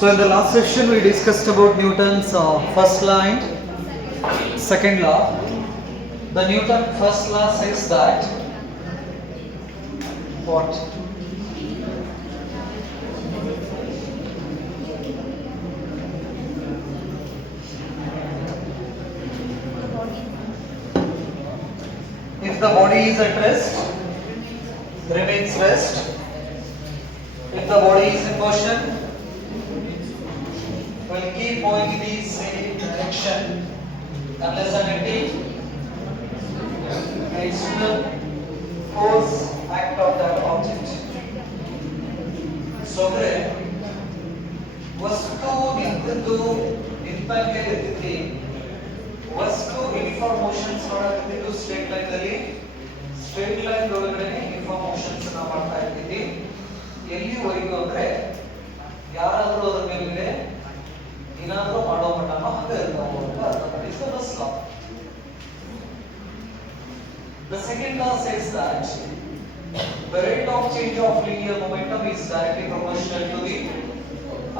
So in the last session we discussed about Newton's first law and second law. The Newton first law says that what? If the body is at rest, remains rest. If the body is in motion, will keep moving in the same direction unless and until external force act of that object. So ವಸ್ತು ನಿಂತಿದ್ದು ನಿಂತಂಗೆ ಇರ್ತೈತಿ. ವಸ್ತು uniform motions ಮಾಡಕತ್ತಿದ್ದು straight line ಅಲ್ಲಿ, straight line ಒಳಗಡೆ uniform motions ಅನ್ನ ಮಾಡ್ತಾ ಇರ್ತೀವಿ. ಎಲ್ಲಿವರೆಗೂ ಅಂದ್ರೆ ಯಾರಾದ್ರೂ ಅದರ ಮೇಲ್ಗಡೆ ಏನಾದ್ರೂ ಮಾಡೋ ಮಟ್ಟನೋ ಹಂಗೆ ಇರ್ತಾವ ಅಂತ ಅರ್ಥ. That is the first law. The second law says that the rate of change of linear momentum is directly proportional to the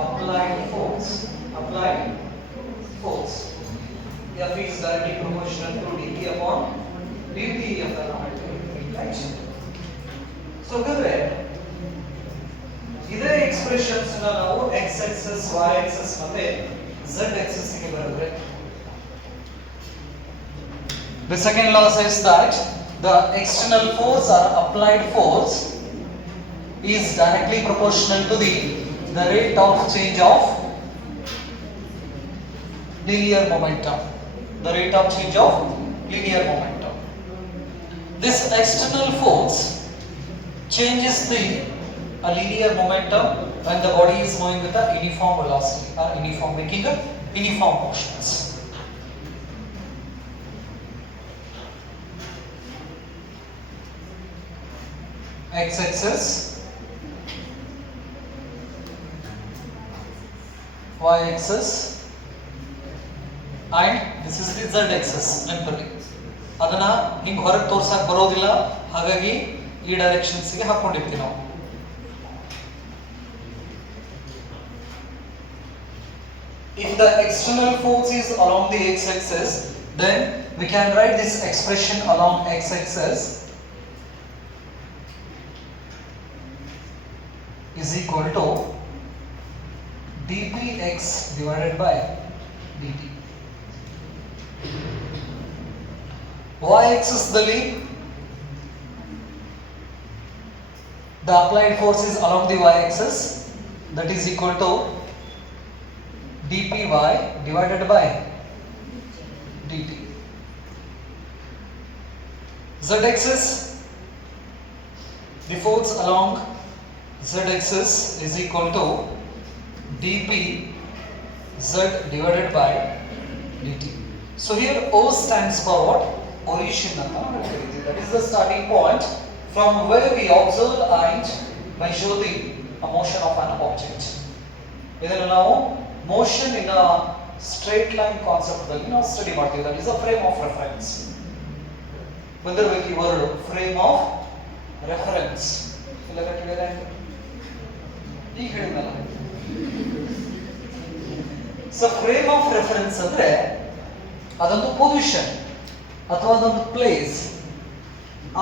applied force. Applied force. F is directly proportional to dt upon dt of the momentum. Right? So, Gadre ಇದೇ expressions ನಾವು x axis, y axis ಮತ್ತೆ z axis ಗೆ ಬರೆದ್ರೆ, the second law says that the external force or applied force is directly proportional to the rate of change of linear momentum. The rate of change of linear momentum. This external force changes the linear momentum when the body is moving with a uniform velocity or uniform, making a uniform motions. X-axis, Y-axis, and this is the Z-axis. ನೆನಪಲ್ಲಿ ಅದನ್ನ ಹಿಂಗೆ ಹೊರಗೆ ತೋರ್ಸಕ್ ಬರೋದಿಲ್ಲ, ಹಾಗಾಗಿ ಈ directions ಗೆ ಹಾಕೊಂಡಿರ್ತೀವಿ ನಾವು. If the external force is along the x-axis, then we can write this expression along x-axis is equal to dpx divided by dt. Y-axis ದಲ್ಲಿ the applied force is along the y-axis, that is equal to dpy divided by dt. Z-axis, the force along Z-axis is equal to dp z divided by dt. So here O stands for what? Origin. That is the starting point from where we observe and measure the motion of an object. ಇದನ್ನು ನಾವು motion in a straight line concept ದಲ್ಲಿ ನಾವು study ಮಾಡ್ತೀವಿ. That is a frame of reference. ಬಂದಿರಬೇಕು ಈ word, frame of reference. ಇಲ್ಲ ಕಟ್ಟಿದೆ ಈಗ ಹೇಳಿದ್ನಲ್ಲ. ಸೊ ಫ್ರೇಮ್ ಆಫ್ ರೆಫರೆನ್ಸ್ ಅಂದ್ರೆ ಅದೊಂದು ಪೊಸಿಷನ್ ಅಥವಾ ಅದೊಂದು ಪ್ಲೇಸ್.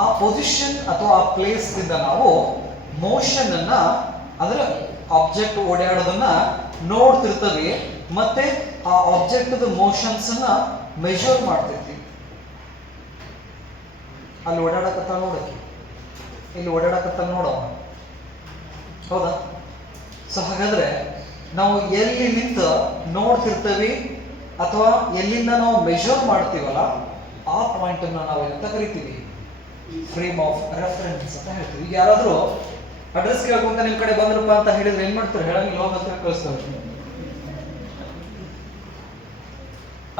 ಆ ಪೊಸಿಷನ್ ಅಥವಾ ಆ ಪ್ಲೇಸ್ ದಿಂದ ನಾವು ಮೋಷನ್ ಅನ್ನ, ಅಂದ್ರೆ ಆಬ್ಜೆಕ್ಟ್ ಓಡಾಡೋದನ್ನ ನೋಡ್ತಿರ್ತೇವೆ, ಮತ್ತೆ ಆ ಆಬ್ಜೆಕ್ಟ್ ಮೋಷನ್ಸ್ ಅನ್ನ ಮೆಜರ್ ಮಾಡ್ತಿರ್ತೀವಿ. ಅಲ್ಲಿ ಓಡಾಡಕತ್ತ ನೋಡಕ್ಕೆ, ಇಲ್ಲಿ ಓಡಾಡಕತ್ತ ನೋಡೋ, ಹೌದಾ? ಸೊ ಹಾಗಾದ್ರೆ ನಾವು ಎಲ್ಲಿ ನಿಂತು ನೋಡ್ತಿರ್ತೇವೆ ಅಥವಾ ಎಲ್ಲಿಂದ ನಾವು ಮೆಜರ್ ಮಾಡ್ತೀವಲ್ಲ ಆ ಪಾಯಿಂಟ್ ಅನ್ನು ನಾವು ಏನಂತ ಕರಿತೀವಿ? ಫ್ರೇಮ್ ಆಫ್ ರೆಫರೆನ್ಸ್ ಅಂತ ಹೇಳ್ತೀವಿ. ಈಗ ಯಾರಾದ್ರೂ ಅಡ್ರೆಸ್ ಕೇಳ್ಕೊಂತ ನಿಮ್ ಕಡೆ ಬಂದ್ರಪ್ಪ ಅಂತ ಹೇಳಿದ್ರೆ ಏನ್ ಮಾಡ್ತಾರೆ? ಹೇಳಂಗಿಲ್ಲ, ಹೋಗಂತ ಕಳಿಸ್ತಾರೆ.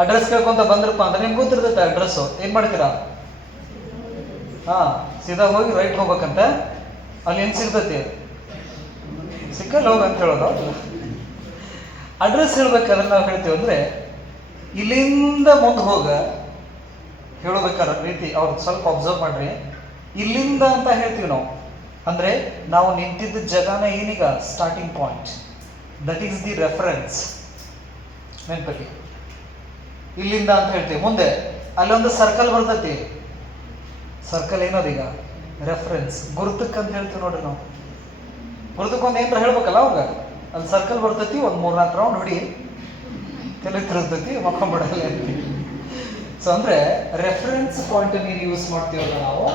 ಅಡ್ರೆಸ್ ಕೇಳ್ಕೊಂತ ಬಂದ್ರಪ್ಪ ಅಂತ ನಿಮ್ಗೆ ಗೊತ್ತಿರ್ತೈತೆ ಅಡ್ರೆಸ್, ಏನ್ ಮಾಡ್ತೀರಾ? ಹಾ, ಸೀದಾ ಹೋಗಿ ರೈಟ್ ಹೋಗ್ಬೇಕಂತ. ಅಲ್ಲಿ ಏನ್ ಸಿಗ್ತೈತಿ? ಸಿಕ್ಕಲ್ಲ ಹೋಗ ಅಂತ ಹೇಳೋದು. ಅಡ್ರೆಸ್ ಹೇಳ್ಬೇಕಾದ್ರೆ ನಾವು ಹೇಳ್ತೀವಿ ಅಂದ್ರೆ ಇಲ್ಲಿಂದ ಮುಂದೆ ಹೋಗ ಹೇಳಬೇಕಾದ ರೀತಿ ಅವ್ರು ಸ್ವಲ್ಪ ಅಬ್ಸರ್ವ್ ಮಾಡ್ರಿ. ಇಲ್ಲಿಂದ ಅಂತ ಹೇಳ್ತೀವಿ ನಾವು, ಅಂದ್ರೆ ನಾವು ನಿಂತಿದ್ದ ಜಾಗನ ಏನೀಗ starting point. That is the reference. ನೆನಪಲ್ಲಿ ಇಲ್ಲಿಂದ ಅಂತ ಹೇಳ್ತೀವಿ. ಮುಂದೆ ಅಲ್ಲೊಂದು ಸರ್ಕಲ್ ಬರ್ತೈತಿ. Circle ಏನೋದೀಗ reference. ಗುರುತಕ್ಕೆ ಅಂತ ಹೇಳ್ತೀವಿ ನೋಡ್ರಿ ನಾವು. ಗುರುತಕ್ಕೊಂದು ಏನಾರ ಹೇಳ್ಬೇಕಲ್ಲ ಅವಾಗ. ಅಲ್ಲಿ ಸರ್ಕಲ್ ಬರ್ತೈತಿ, ಒಂದು 3-4 ರೌಂಡ್ ಹೊಡಿ, ತಲೆ ತಿರುಗ್ತೈತಿ, ಮಕ್ಕೊಂಡ್ಬಿಡಲ್ಲ ಅಂತೀವಿ. ಸೊ ಅಂದರೆ ರೆಫರೆನ್ಸ್ ಪಾಯಿಂಟ್ ನೀವು ಯೂಸ್ ಮಾಡ್ತೀವಲ್ಲ ನಾವು,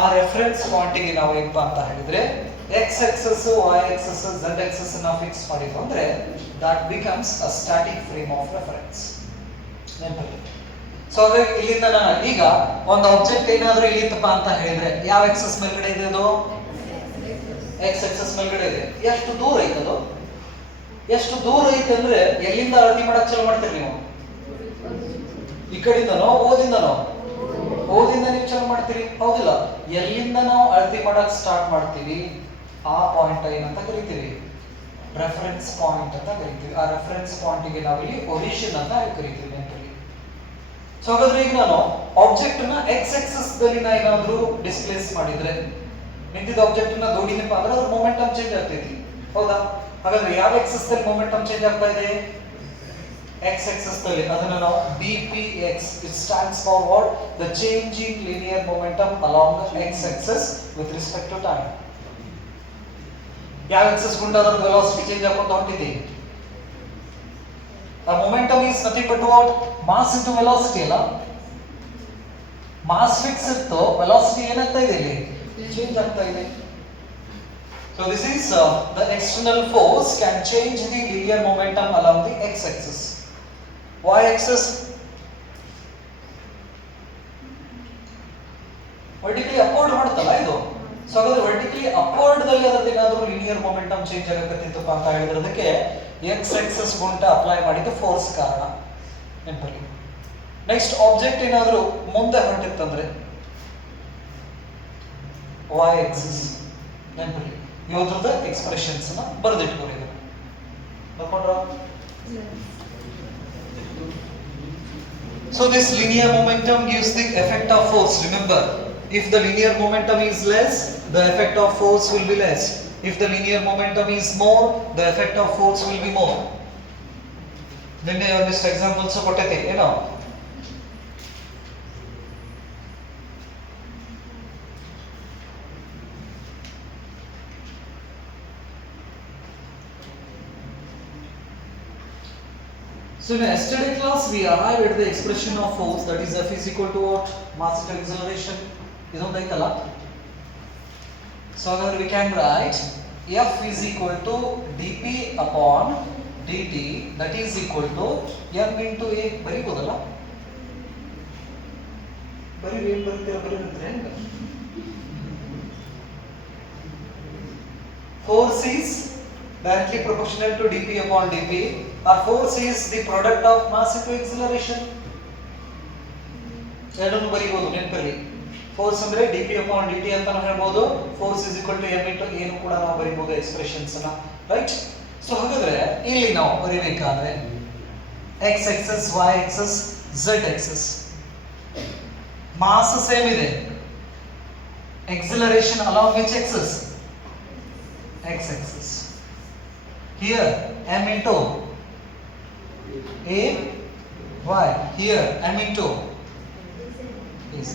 ಆ ರೆಫರೆನ್ಸ್ ಪಾಯಿಂಟಿಗೆ ನಾವು ಏನಪ್ಪ ಅಂತ ಹೇಳಿದ್ರೆ X axis, Y axis, Z axis ನಾವು ಫಿಕ್ಸ್ ಮಾಡಿದ್ವು ಅಂದರೆ that becomes a static frame of reference. ನೆನಪಲ್ಲಿ. ಸೊ ಹಾಗಾಗಿ ಇಲ್ಲಿಂದ ನಾನು ಈಗ ಒಂದು ಆಬ್ಜೆಕ್ಟ್ ಏನಾದರೂ ಇಲ್ಲಿತ್ತಪ್ಪ ಅಂತ ಹೇಳಿದ್ರೆ ಯಾವ ಎಕ್ಸಸ್ ಮೇಲ್ಗಡೆ ಇದೆ? ಅದು ಎಕ್ಸ್ ಎಕ್ಸಸ್ ಮೇಲ್ಗಡೆ ಇದೆ. ಎಷ್ಟು ದೂರ ಐತೆ ಅದು? ಎಷ್ಟು ದೂರ ಐತೆ ಅಂದ್ರೆ ಎಲ್ಲಿಂದ ಅಳತೆ ಮಾಡಕ್ ಚಲೋ ಮಾಡ್ತೀರಿ ನೀವು? ಈ ಕಡೆಯಿಂದನೋ ಓದಿಂದನೋ? ಓದಿಂದ ನೀವು ಚಲೋ ಮಾಡ್ತೀರಿ, ಹೌದಿಲ್ಲ? ಎಲ್ಲಿಂದ ನಾವು ಅಳತೆ ಮಾಡಕ್ ಸ್ಟಾರ್ಟ್ ಮಾಡ್ತೀವಿ ಆ ಪಾಯಿಂಟ್ ಏನಂತ ಕರಿತೀವಿ? ರೆಫರೆನ್ಸ್ ಪಾಯಿಂಟ್ ಅಂತ ಕರಿತೀವಿ. ಆ ರೆಫರೆನ್ಸ್ ಪಾಯಿಂಟ್ಗೆ ನಾವಿಲ್ಲಿ ಒರಿಜಿನ್ ಅಂತ ಕರಿತೀವಿ. ನೆನಪಲ್ಲಿ. ಸೊ ಹಾಗಾದ್ರೆ ಈಗ ನಾನು ಆಬ್ಜೆಕ್ಟ್ ನ ಎಕ್ಸ್ ಎಕ್ಸಸ್ ದಲ್ಲಿ ನಾ ಏನಾದ್ರೂ ಡಿಸ್ಪ್ಲೇಸ್ ಮಾಡಿದ್ರೆ, ನಿಂತಿದ್ದ ಆಬ್ಜೆಕ್ಟ್ ನ ದೂಡಿನಪ್ಪ ಅಂದ್ರೆ ಅದ್ರ ಮೊಮೆಂಟಮ್ ಚೇಂಜ್ ಆಗ್ತೈತಿ, ಹೌದಾ? ಹಾಗಾದ್ರೆ ಯಾವ ಎಕ್ಸಸ್ ದಲ್ಲಿ ಮೊಮೆಂಟಮ್ ಚೇಂಜ್ ಆಗ್ತಾ ಇದೆ? ಎಕ್ಸ್ ಎಕ್ಸಸ್ ದಲ್ಲಿ. ಅದನ್ನ ನಾವು dpx, it stands for what? The changing linear momentum along the x axis with respect to time. ಯಾವ ಎಕ್ಸಸ್ ಗುಂಡ ಅದರ ವೆಲಾಸಿಟಿ ಚೇಂಜ್ ಆಗುತ್ತಾ ಹೊಂಟಿದೆ. ಆ momentum is nothing but what? Mass into velocity ಅಲ್ಲ. ಮಾಸ್ ಫಿಕ್ಸ್ ಇತ್ತು, ವೆಲಾಸಿಟಿ ಏನಾಗ್ತಾ ಇದೆ ಇಲ್ಲಿ? ಚೇಂಜ್ ಆಗ್ತಾ ಇದೆ. So this is the external force can change the linear momentum along the x-axis. Y-axis vertically upward ಮಾಡುತ್ತಲ್ಲ ಇದು. ಸೊ ಹಾಗಾದ್ರೆ vertically upward ದಲ್ಲಿ ಅದರ ಏನಾದರೂ linear momentum change ಆಗಕತ್ತಿತ್ತಪ್ಪ ಅಂತ ಹೇಳಿದ್ರೆ ಅದಕ್ಕೆ x-axis ಗುಂಟ ಅಪ್ಲೈ ಮಾಡಿದ ಫೋರ್ಸ್ ಕಾರಣ. ನೆನಪಲ್ಲಿ. ನೆಕ್ಸ್ಟ್ ಆಬ್ಜೆಕ್ಟ್ ಏನಾದರೂ ಮುಂದೆ ಹೊರಟಿತ್ತಂದ್ರೆ y-axis. ನೆನಪಲ್ಲಿ. ಇವತ್ರದ ಎಕ್ಸ್ಪ್ರೆಷನ್ಸ್ ನ ಬರೆದಿಟ್ಕೊಳ್ಳಿ. ಬರ್ಕೊಂಡ್ರ? So this linear momentum gives the effect of force. Remember, if the linear momentum is less, the effect of force will be less. If the linear momentum is more, the effect of force will be more. ನಿನ್ನೆ ಒಂದಿಷ್ಟು examples ಕೊಟ್ಟಿದ್ದೆ ಏನೋ. So in yesterday class we arrived at the expression of force, that is F is equal to what? Mass into acceleration. ಇದೊಂದು ಐತಲ್ಲ. So ಹಾಗಾದ್ರೆ we can write F is equal to dp upon dt, that is equal to m into a. ಬರೀಬೋದಲ್ಲ? ಏನ್ ಬರೀತೀರ ಹೆಂಗ? Force is directly proportional to dp upon dp. Our force is the product of mass into acceleration. ಎರಡನ್ನು ಬರೀಬಹುದು ನೆನಪಲ್ಲಿ. Force ಅಂದ್ರೆ dp upon dt ಅಂತ ನಾವು ಹೇಳ್ಬೋದು. Force is equal to m into a ನು ಕೂಡ ನಾವು ಬರೀಬಹುದು ಎಕ್ಸ್ಪ್ರೆಷನ್ಸ್ ನ, ರೈಟ್? ಸೊ ಹಾಗಾದ್ರೆ ಇಲ್ಲಿ ನಾವು ಬರೀಬೇಕಾದ್ರೆ x axis, y axis, z axis mass same ಇದೆ. acceleration along which axis? x axis. Here m into a, y. Here m into a, z.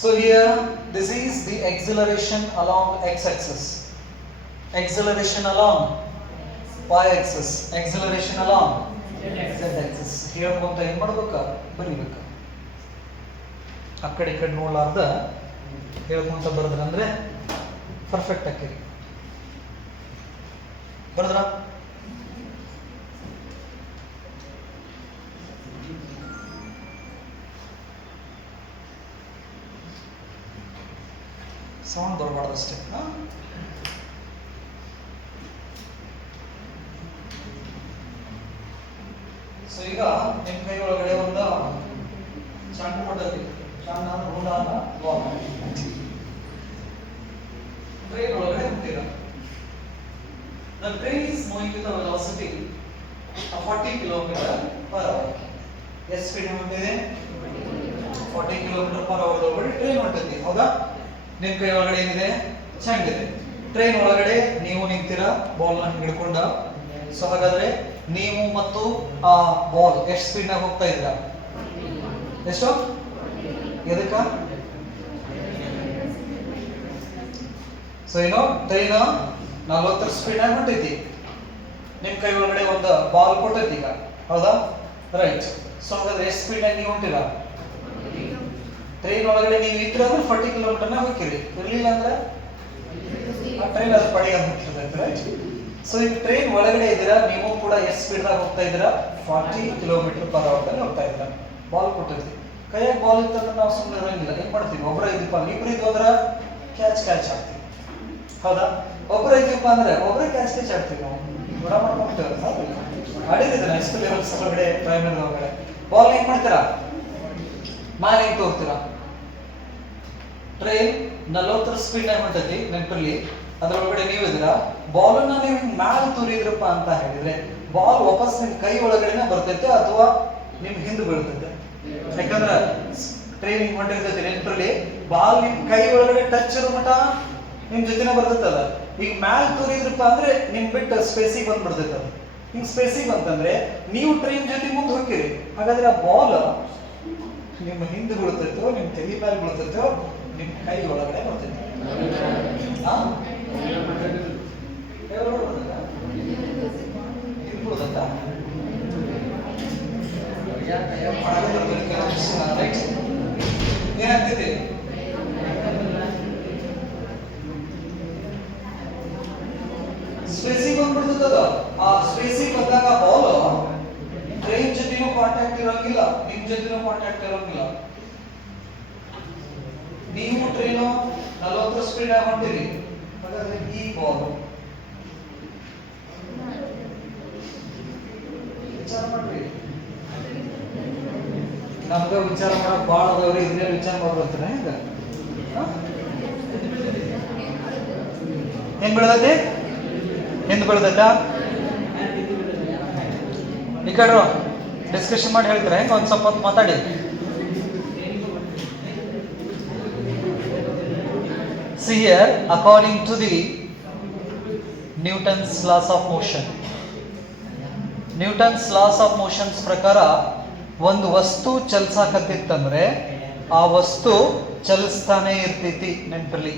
So here this is the acceleration along x-axis, acceleration along y-axis, acceleration along z-axis. here ಕೊಂತ ಏನು ಮಾಡಬೇಕು? ಬರೀಬೇಕು. ಆ ಕಡೆ ಈ ಕಡೆ ನೋಡಲಾರ್ದ ಹೇಳ್ಕೊಂತ ಬರೆದ್ರಂದ್ರೆ perfect ಆಕಿರಿ. ಬರೆದ್ರ? Sound ಬರಬಾರ್ದು ಅಷ್ಟೇ. So ಈಗ ನಿಮ್ಮ ಕೈ ಒಳಗಡೆ ಒಂದು ಸಣ್ಣ ಕೊಟ್ಟಲ್ಲಿ ಸಣ್ಣ ರೂಢ ಟ್ರೈನ್ ಒಳಗಡೆ ಹೋಗ್ತೀರ. The train is moving with a velocity of 40 km per hour. ಎಷ್ಟು ಸ್ಪೀಡ್ ಹೊಂಟಿದೆ? 40 km per hour ಒಳಗಡೆ ಟ್ರೈನ್ ಹೊಂಟೈತಿ, ಹೌದಾ? ನಿಮ್ಮ ಕೈ ಒಳಗಡೆ ಏನಿದೆ? ಚೆಂಡಿದೆ. ಟ್ರೈನ್ ಒಳಗಡೆ ನೀವು ನಿಂತೀರಾ ಬಾಲ್ ನ ಹಿಡ್ಕೊಂಡ. ಸೊ ಹಾಗಾದ್ರೆ ನೀವು ಮತ್ತು ಆ ಬಾಲ್ ಎಷ್ಟು ಸ್ಪೀಡ್ ನಾಗ ಹೋಗ್ತಾ ಇದ್ದೀರಾ? ಎಷ್ಟು? ಎದಕ್ಕ? ಸೊ ಏನು ಟ್ರೈನ್ 40 ಸ್ಪೀಡ್ ನಾಗ ಹೊಂಟೈತಿ. ನಿಮ್ ಕೈ ಒಳಗಡೆ ಒಂದು ಬಾಲ್ ಕೊಟ್ಟೈತಿ ಈಗ, ಹೌದಾ? ರೈಟ್. ಸೊ ಹಾಗಾದ್ರೆ ಎಷ್ಟು ಸ್ಪೀಡ್ ನಾಗ ನೀವು ಹೊಂಟಿರಾ? ಟ್ರೈನ್ ಒಳಗಡೆ ನೀವು ಇದ್ರ ಅಂದ್ರೆ 40 ಕಿಲೋಮೀಟರ್ ನಾಗ ಹೋಗ್ತೀರಿ. ಇರ್ಲಿಲ್ಲ ಅಂದ್ರೆ ಆ ಟ್ರೈನ್ ಅದ್ರ ಪಡಿಗೆ ಹೋಗ್ತಿರ್ತೈತೆ. ರೈಟ್. ಸೊ ಈಗ ಟ್ರೈನ್ ಒಳಗಡೆ ಇದ್ದೀರಾ, ನೀವು ಕೂಡ ಎಷ್ಟು ಸ್ಪೀಡ್ ದಾಗ ಹೋಗ್ತಾ ಇದ್ದೀರಾ? 40 ಕಿಲೋಮೀಟರ್ ಪರ್ ಅವರ್ ದಲ್ಲಿ ಹೋಗ್ತಾ ಇದ್ದೀರಾ. ಬಾಲ್ ಕೊಟ್ಟೈತಿ, ಕೈಯಾಗ ಬಾಲ್ ಇತ್ತಂದ್ರೆ ನಾವು ಸುಮ್ಮನೆ ಇರಂಗಿಲ್ಲ. ಏನ್ ಮಾಡ್ತೀವಿ? ಒಬ್ಬರ ಇದ್ದೀಪ, ಇಬ್ರು ಇದ್ವು ಅಂದ್ರೆ ಕ್ಯಾಚ್ ಆಗ್ತೀವಿ, ಹೌದಾ? ಒಬ್ಬರ ಇದ್ದೀವಪ್ಪ ಅಂದ್ರೆ ಒಬ್ಬರೇ ಕ್ಯಾಚ್ ಆಗ್ತೀವಿ. ನಾವು ಗುಣ ಮಾಡ್ಕೊಂಡ್ಬಿಟ್ಟೇವೆ. ಆಡಿದ್ರೆ ಹೈಸ್ಕೂಲ್ ಲೆವೆಲ್ಸ್ ಒಳಗಡೆ, ಪ್ರೈಮರಿ ಒಳಗಡೆ ಬಾಲ್ ಏನ್ ಮಾಡ್ತೀರಾ? ಮೇಲೆ ಹೆಂಗ್ ತೋರ್ತೀರಾ? ಟ್ರೈನ್ 40 ಸ್ಪೀಡ್ ನಾಗ ಹೊಂಟೈತಿ ನೆನಪಿರ್ಲಿ. ಅದ್ರೊಳಗಡೆ ನೀವು ಇದ್ದೀರಾ, ಬಾಲ್ ಅನ್ನ ನೀವು ಮ್ಯಾಲ ತೂರಿದ್ರಪ್ಪ ಅಂತ ಹೇಳಿದ್ರೆ ಬಾಲ್ ವಾಪಸ್ ನಿಮ್ ಕೈ ಒಳಗಡೆನೆ ಬರ್ತೈತೆ ಅಥವಾ ನಿಮ್ ಹಿಂದೆ ಬೀಳ್ತೈತೆ. ಯಾಕಂದ್ರೆ ಟ್ರೈನ್ ಹಿಂಗ್ ಹೊಂಟಿರ್ತೈತಿ ನೆನಪಿರ್ಲಿ, ಬಾಲ್ ನಿಮ್ ಕೈ ಒಳಗಡೆ ಟಚ್ ಇರೋ ಮಟ ನಿಮ್ ಜೊತೆನೆ ಬರ್ತೈತಲ್ಲ. ಈಗ ಮ್ಯಾಲ ತೂರಿದ್ರಪ್ಪ ಅಂದ್ರೆ ನಿಮ್ ಬಿಟ್ಟು ಸ್ಪೇಸಿಗೆ ಬಂದ್ಬಿಡ್ತೈತೆ. ಅದು ಹಿಂಗ್ ಸ್ಪೇಸಿಗೆ ಬಂತಂದ್ರೆ ನೀವು ಟ್ರೈನ್ ಜೊತೆ ಮುಂದೆ ಹೋಗ್ತೀರಿ. ಹಾಗಾದ್ರೆ ಆ ಬಾಲ್ ನಿಮ್ಮ ಹಿಂದೆ ಬೀಳ್ತೈತೋ, ನಿಮ್ ತಲೆ ಮೇಲೆ ಬೀಳ್ತೈತೋ, ನಿಮ್ ಕೈ ಒಳಗಡೆ ಬರ್ತೈತೆ. ಏನಾಗ್ತೈತಿ? ಸ್ಪೇಸಿಗೆ ಬಂದ್ಬಿಡ್ತದ. ಆ ಸ್ಪೇಸಿಗೆ ಬಂದಾಗ ಬಾಲ್ ಟ್ರೈನ್ ಜೊತೆನೂ ಕಾಂಟ್ಯಾಕ್ಟ್ ಇರೋಂಗಿಲ್ಲ, ನಿಮ್ ಜೊತೆನೂ ಕಾಂಟ್ಯಾಕ್ಟ್ ಇರೋಂಗಿಲ್ಲ. ನೀವು ಟ್ರೈನು 40 ಸ್ಪೀಡ್ ಆಗಿ ಹೊಂಟಿರಿ. ಹಾಗಾದ್ರೆ ಈ ಬಾಲ್ ವಿಚಾರ ಮಾಡ್ರಿ. ನಮ್ಗ ವಿಚಾರ ಮಾಡಕ್ ಬಾಳ ಅದಾವ್ರಿ, ಇದನ್ನೇ ವಿಚಾರ ಮಾಡ್ಬೇಕ್ತಾನೆ. ಈಗ ಹೆಂಗ್ ಬೆಳ್ದೈತಿ? ಹಿಂದ್ ಬೆಳ್ದೈತ? ಈ ಕಡೆ ಡಿಸ್ಕಷನ್ ಮಾಡಿ ಹೇಳ್ತೀರಾ? ಹೆಂಗ ಒಂದ್ ಸ್ವಲ್ಪ ಹೊತ್ತು ಮಾತಾಡಿ. See here, according to the Newton's laws of motion. Newton's laws of motions ಪ್ರಕಾರ ಒಂದು ವಸ್ತು ಚಲಿಸಾಕತ್ತಿತ್ತಂದ್ರೆ ಆ ವಸ್ತು ಚಲಿಸ್ತಾನೆ ಇರ್ತೈತಿ ನೆನಪಿರ್ಲಿ.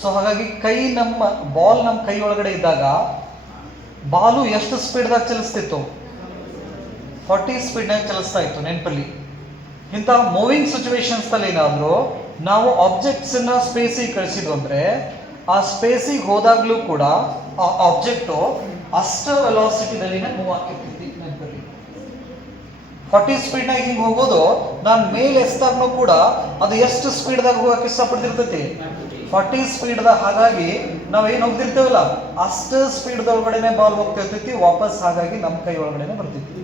ಸೊ ಹಾಗಾಗಿ ನಮ್ಮ ಬಾಲ್ ನಮ್ಮ ಕೈ ಒಳಗಡೆ ಇದ್ದಾಗ ಬಾಲು ಎಷ್ಟು ಸ್ಪೀಡ್ದಾಗ ಚಲಿಸ್ತಿತ್ತು? 40 ಸ್ಪೀಡ್ನಾಗ ಚಲಿಸ್ತಾ ಇತ್ತು ನೆನಪಲ್ಲಿ. ಇಂಥ ಮೂವಿಂಗ್ ಸಿಚುವೇಶನ್ಸ್ ಅಲ್ಲಿ ಏನಾದ್ರು ನಾವು ಆಬ್ಜೆಕ್ಟ್ಸ್ ಅನ್ನ ಸ್ಪೇಸಿಗೆ ಕಳಿಸಿದ್ವು ಅಂದ್ರೆ ಆ ಸ್ಪೇಸಿಗೆ ಹೋದಾಗ್ಲೂ ಕೂಡ ಆ ಆಬ್ಜೆಕ್ಟ್ ಅಷ್ಟ ವೆಲಾಸಿಟಿದಲ್ಲಿನೇ ಮೂವ್ ಆಗ್ತಿರ್ತೈತಿ ನೆನಪಲ್ಲಿ. 40 ಸ್ಪೀಡ್ನಾಗ ಹಿಂಗೆ ಹೋಗೋದು, ನಾನು ಮೇಲೆ ಎಸ್ತಾಗ್ನೂ ಕೂಡ ಅದು ಎಷ್ಟು ಸ್ಪೀಡ್ದಾಗ ಹೋಗಕ್ಕೆ ಇಷ್ಟಪಡ್ತಿರ್ತೈತಿ? 40 ಸ್ಪೀಡ್ದಾಗ. ಹಾಗಾಗಿ ನಾವ್ ಏನ್ ಹೋಗ್ತಿರ್ತೇವಲ್ಲ ಅಷ್ಟು ಸ್ಪೀಡ್ದೊಳಗಡೆನೆ ಬಾಲ್ ಹೋಗ್ತಿರ್ತೈತಿ ವಾಪಸ್. ಹಾಗಾಗಿ ನಮ್ಮ ಕೈ ಒಳಗಡೆನೆ ಬರ್ತೈತಿ.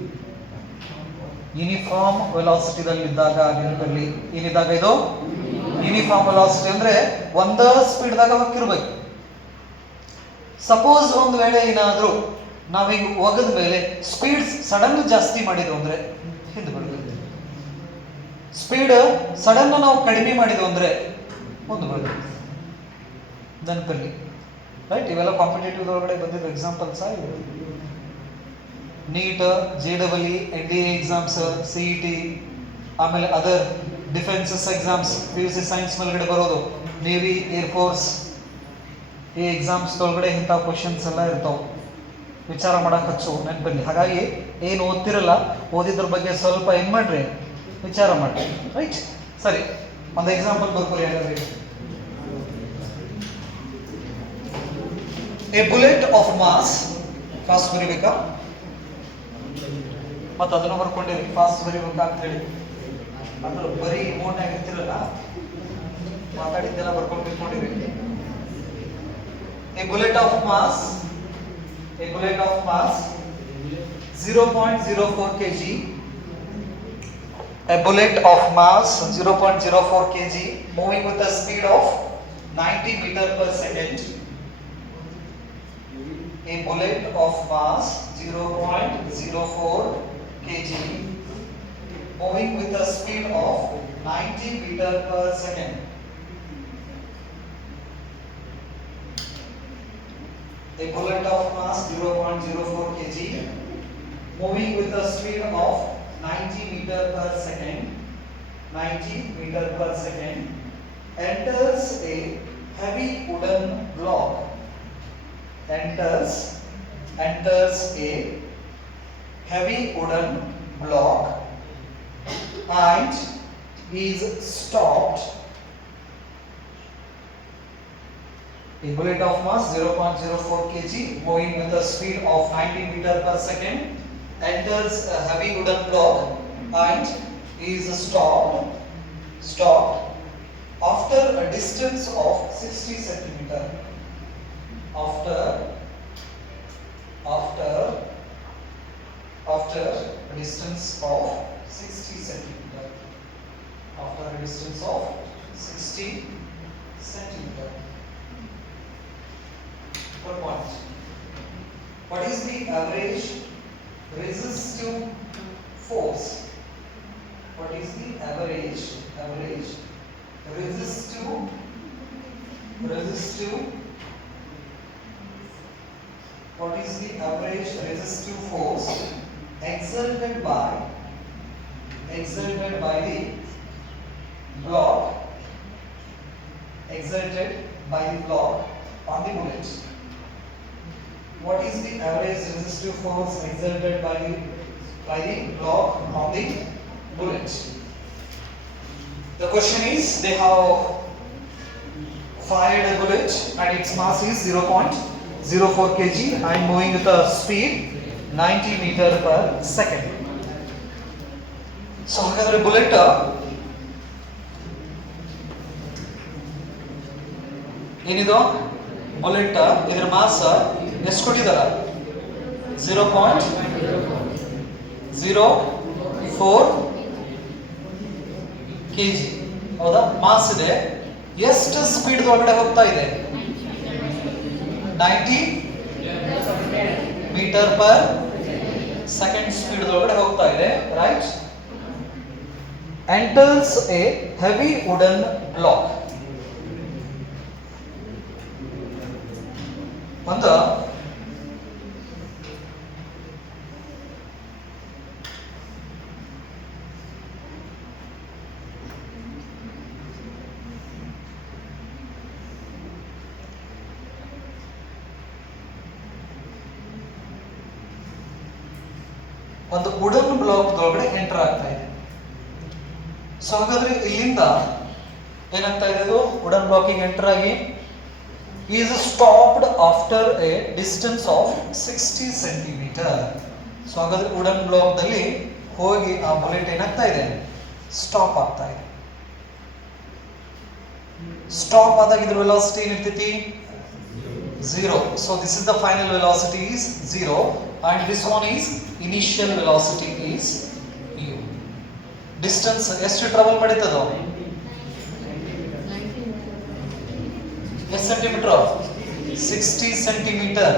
ಯೂನಿಫಾರ್ಮ್ ವೆಲಾಸಿಟಿದಲ್ಲಿ ಇದ್ದಾಗ ನೆನಪಿರ್ಲಿ, ಏನಿದ್ದಾಗ ಇದು ಯೂನಿಫಾರ್ಮ್ ವೆಲಾಸಿಟಿ ಅಂದ್ರೆ ಒಂದ ಸ್ಪೀಡ್ದಾಗ ಹೋಗಿರ್ಬೇಕು. ಸಪೋಸ್ ಒಂದ್ ವೇಳೆ ಏನಾದ್ರು ನಾವೀಗ ಒಗದ ಮೇಲೆ ಸ್ಪೀಡ್ ಸಡನ್ ಜಾಸ್ತಿ ಮಾಡಿದ್ವು ಅಂದ್ರೆ ಹಿಂದೆ ಬರ್ತೈತಿ. ಸ್ಪೀಡ್ ಸಡನ್ ನಾವು ಕಡಿಮೆ ಮಾಡಿದ್ವು ಅಂದ್ರೆ ಮುಂದೆ ಬರ್ತೈತಿ ನೆನಪಲ್ಲಿ. ರೈಟ್. ಇವೆಲ್ಲ ಕಾಂಪಿಟೇಟಿವ್ ಒಳಗಡೆ ಬಂದಿರೋ ಎಕ್ಸಾಂಪಲ್ಸ್ ಇವೆ. NEET, JEE, NDA exams, CET, ಆಮೇಲೆ other defences exams, PUC science ಮೇಲ್ಗಡೆ ಬರೋದು, ನೇವಿ, ಏರ್ಫೋರ್ಸ್, ಈ ಎಕ್ಸಾಮ್ಸ್ ಒಳಗಡೆ ಇಂಥ ಕ್ವಶನ್ಸ್ ಎಲ್ಲ ಇರ್ತಾವೆ. ವಿಚಾರ ಮಾಡಕ್ಕೆ ಹಚ್ಚು ನೆನಪಲ್ಲಿ. ಹಾಗಾಗಿ ಏನು ಓದ್ತಿರಲ್ಲ, ಓದಿದ್ರ ಬಗ್ಗೆ ಸ್ವಲ್ಪ ಏನು ಮಾಡ್ರಿ, ವಿಚಾರ ಮಾಡ್ರಿ. ರೈಟ್. ಸರಿ, ಒಂದು ಎಕ್ಸಾಂಪಲ್ ಬರ್ಕೋರಿ. ಯಾರಾದ್ರಿ a bullet of mass, fast ಬರಿಬೇಕಾ? ಮತ್ತು ಅದನ್ನು ಬರ್ಕೊಂಡಿರಿ, ಫಾಸ್ಟ್ ಬರಿಬೇಕಾ ಅಂತ ಹೇಳಿ. ಅಂದ್ರೆ ಬರೀ ಮೋಡ್ ಆಗಿರ್ತಿರಲ್ಲ, ಮಾತಾಡಿದ್ದೆಲ್ಲ ಬರ್ಕೊಂಡಿರಿ. A bullet of mass 0.04 kg. A bullet of mass 0.04 kg moving with a speed of 90 meter per second. A bullet of mass 0.04 kg moving with a speed of 90 meter per second. A bullet of mass 0.04 kg moving with a speed of 90 meter per second, 90 meter per second, enters a heavy wooden block, enters a heavy wooden block and is stopped. A bullet of mass 0.04 kg moving with a speed of 90 meter per second enters a heavy wooden block and is stopped after a distance of 60 centimeter. After a distance of 60 centimeter. After a distance of 60 centimeter. What point? What is the average resistive force? What is the average resistive what is the average resistive force exerted by the block on the bullet? What is the average resistive force exerted by the block on the bullet? The question is, they have fired a bullet and its mass is 0.04 kg and moving with a speed 90 meter per second. So ಹಾಗಾದ್ರೆ bullet ಏನಿದು bullet ಇದರ mass ಎಷ್ಟು ಕೊಟ್ಟಿದಾರ 0.04 kg ಹೌದಾ mass ಇದೆ ಎಷ್ಟು speed ಒಳಗಡೆ ಹೋಗ್ತಾ ಇದೆ 90 ಮೀಟರ್ ಪರ್ ಸೆಕೆಂಡ್ ಸ್ಪೀಡ್ ಒಳಗಡೆ ಹೋಗ್ತಾ ಇದೆ right enters a heavy wooden block ಒಂದು ವುಡನ್ ಬ್ಲಾಕ್ ಒಳಗಡೆ ಎಂಟರ್ ಆಗ್ತಾ ಇದೆ. ಸೊ ಹಾಗಾದ್ರೆ ಇಲ್ಲಿಂದ ಏನಾಗ್ತಾ ಇದೆ, ಇದು ವುಡನ್ ಬ್ಲಾಕಿಂಗ್ ಎಂಟರ್ ಆಗಿ is stopped after A distance of 60 centimetre. So ಹಾಗಾದ್ರೆ ವುಡನ್ ಬ್ಲಾಕ್ ದಲ್ಲಿ ಹೋಗಿ ಆ ಬುಲೆಟ್ ಏನಾಗ್ತಾ ಇದೆ, ಸ್ಟಾಪ್ ಆಗ್ತಾ ಇದೆ. ಸ್ಟಾಪ್ ಆದಾಗ ಇದ್ರ velocity ಏನಿರ್ತೈತಿ, 0. So this is the final velocity is 0 and this one is initial velocity is u. Distance ಎಷ್ಟು ಟ್ರಾವೆಲ್ ಮಾಡಿತದೋ, ಎಷ್ಟು ಸೆಂಟಿಮೀಟರ್, 60 ಸೆಂಟಿಮೀಟರ್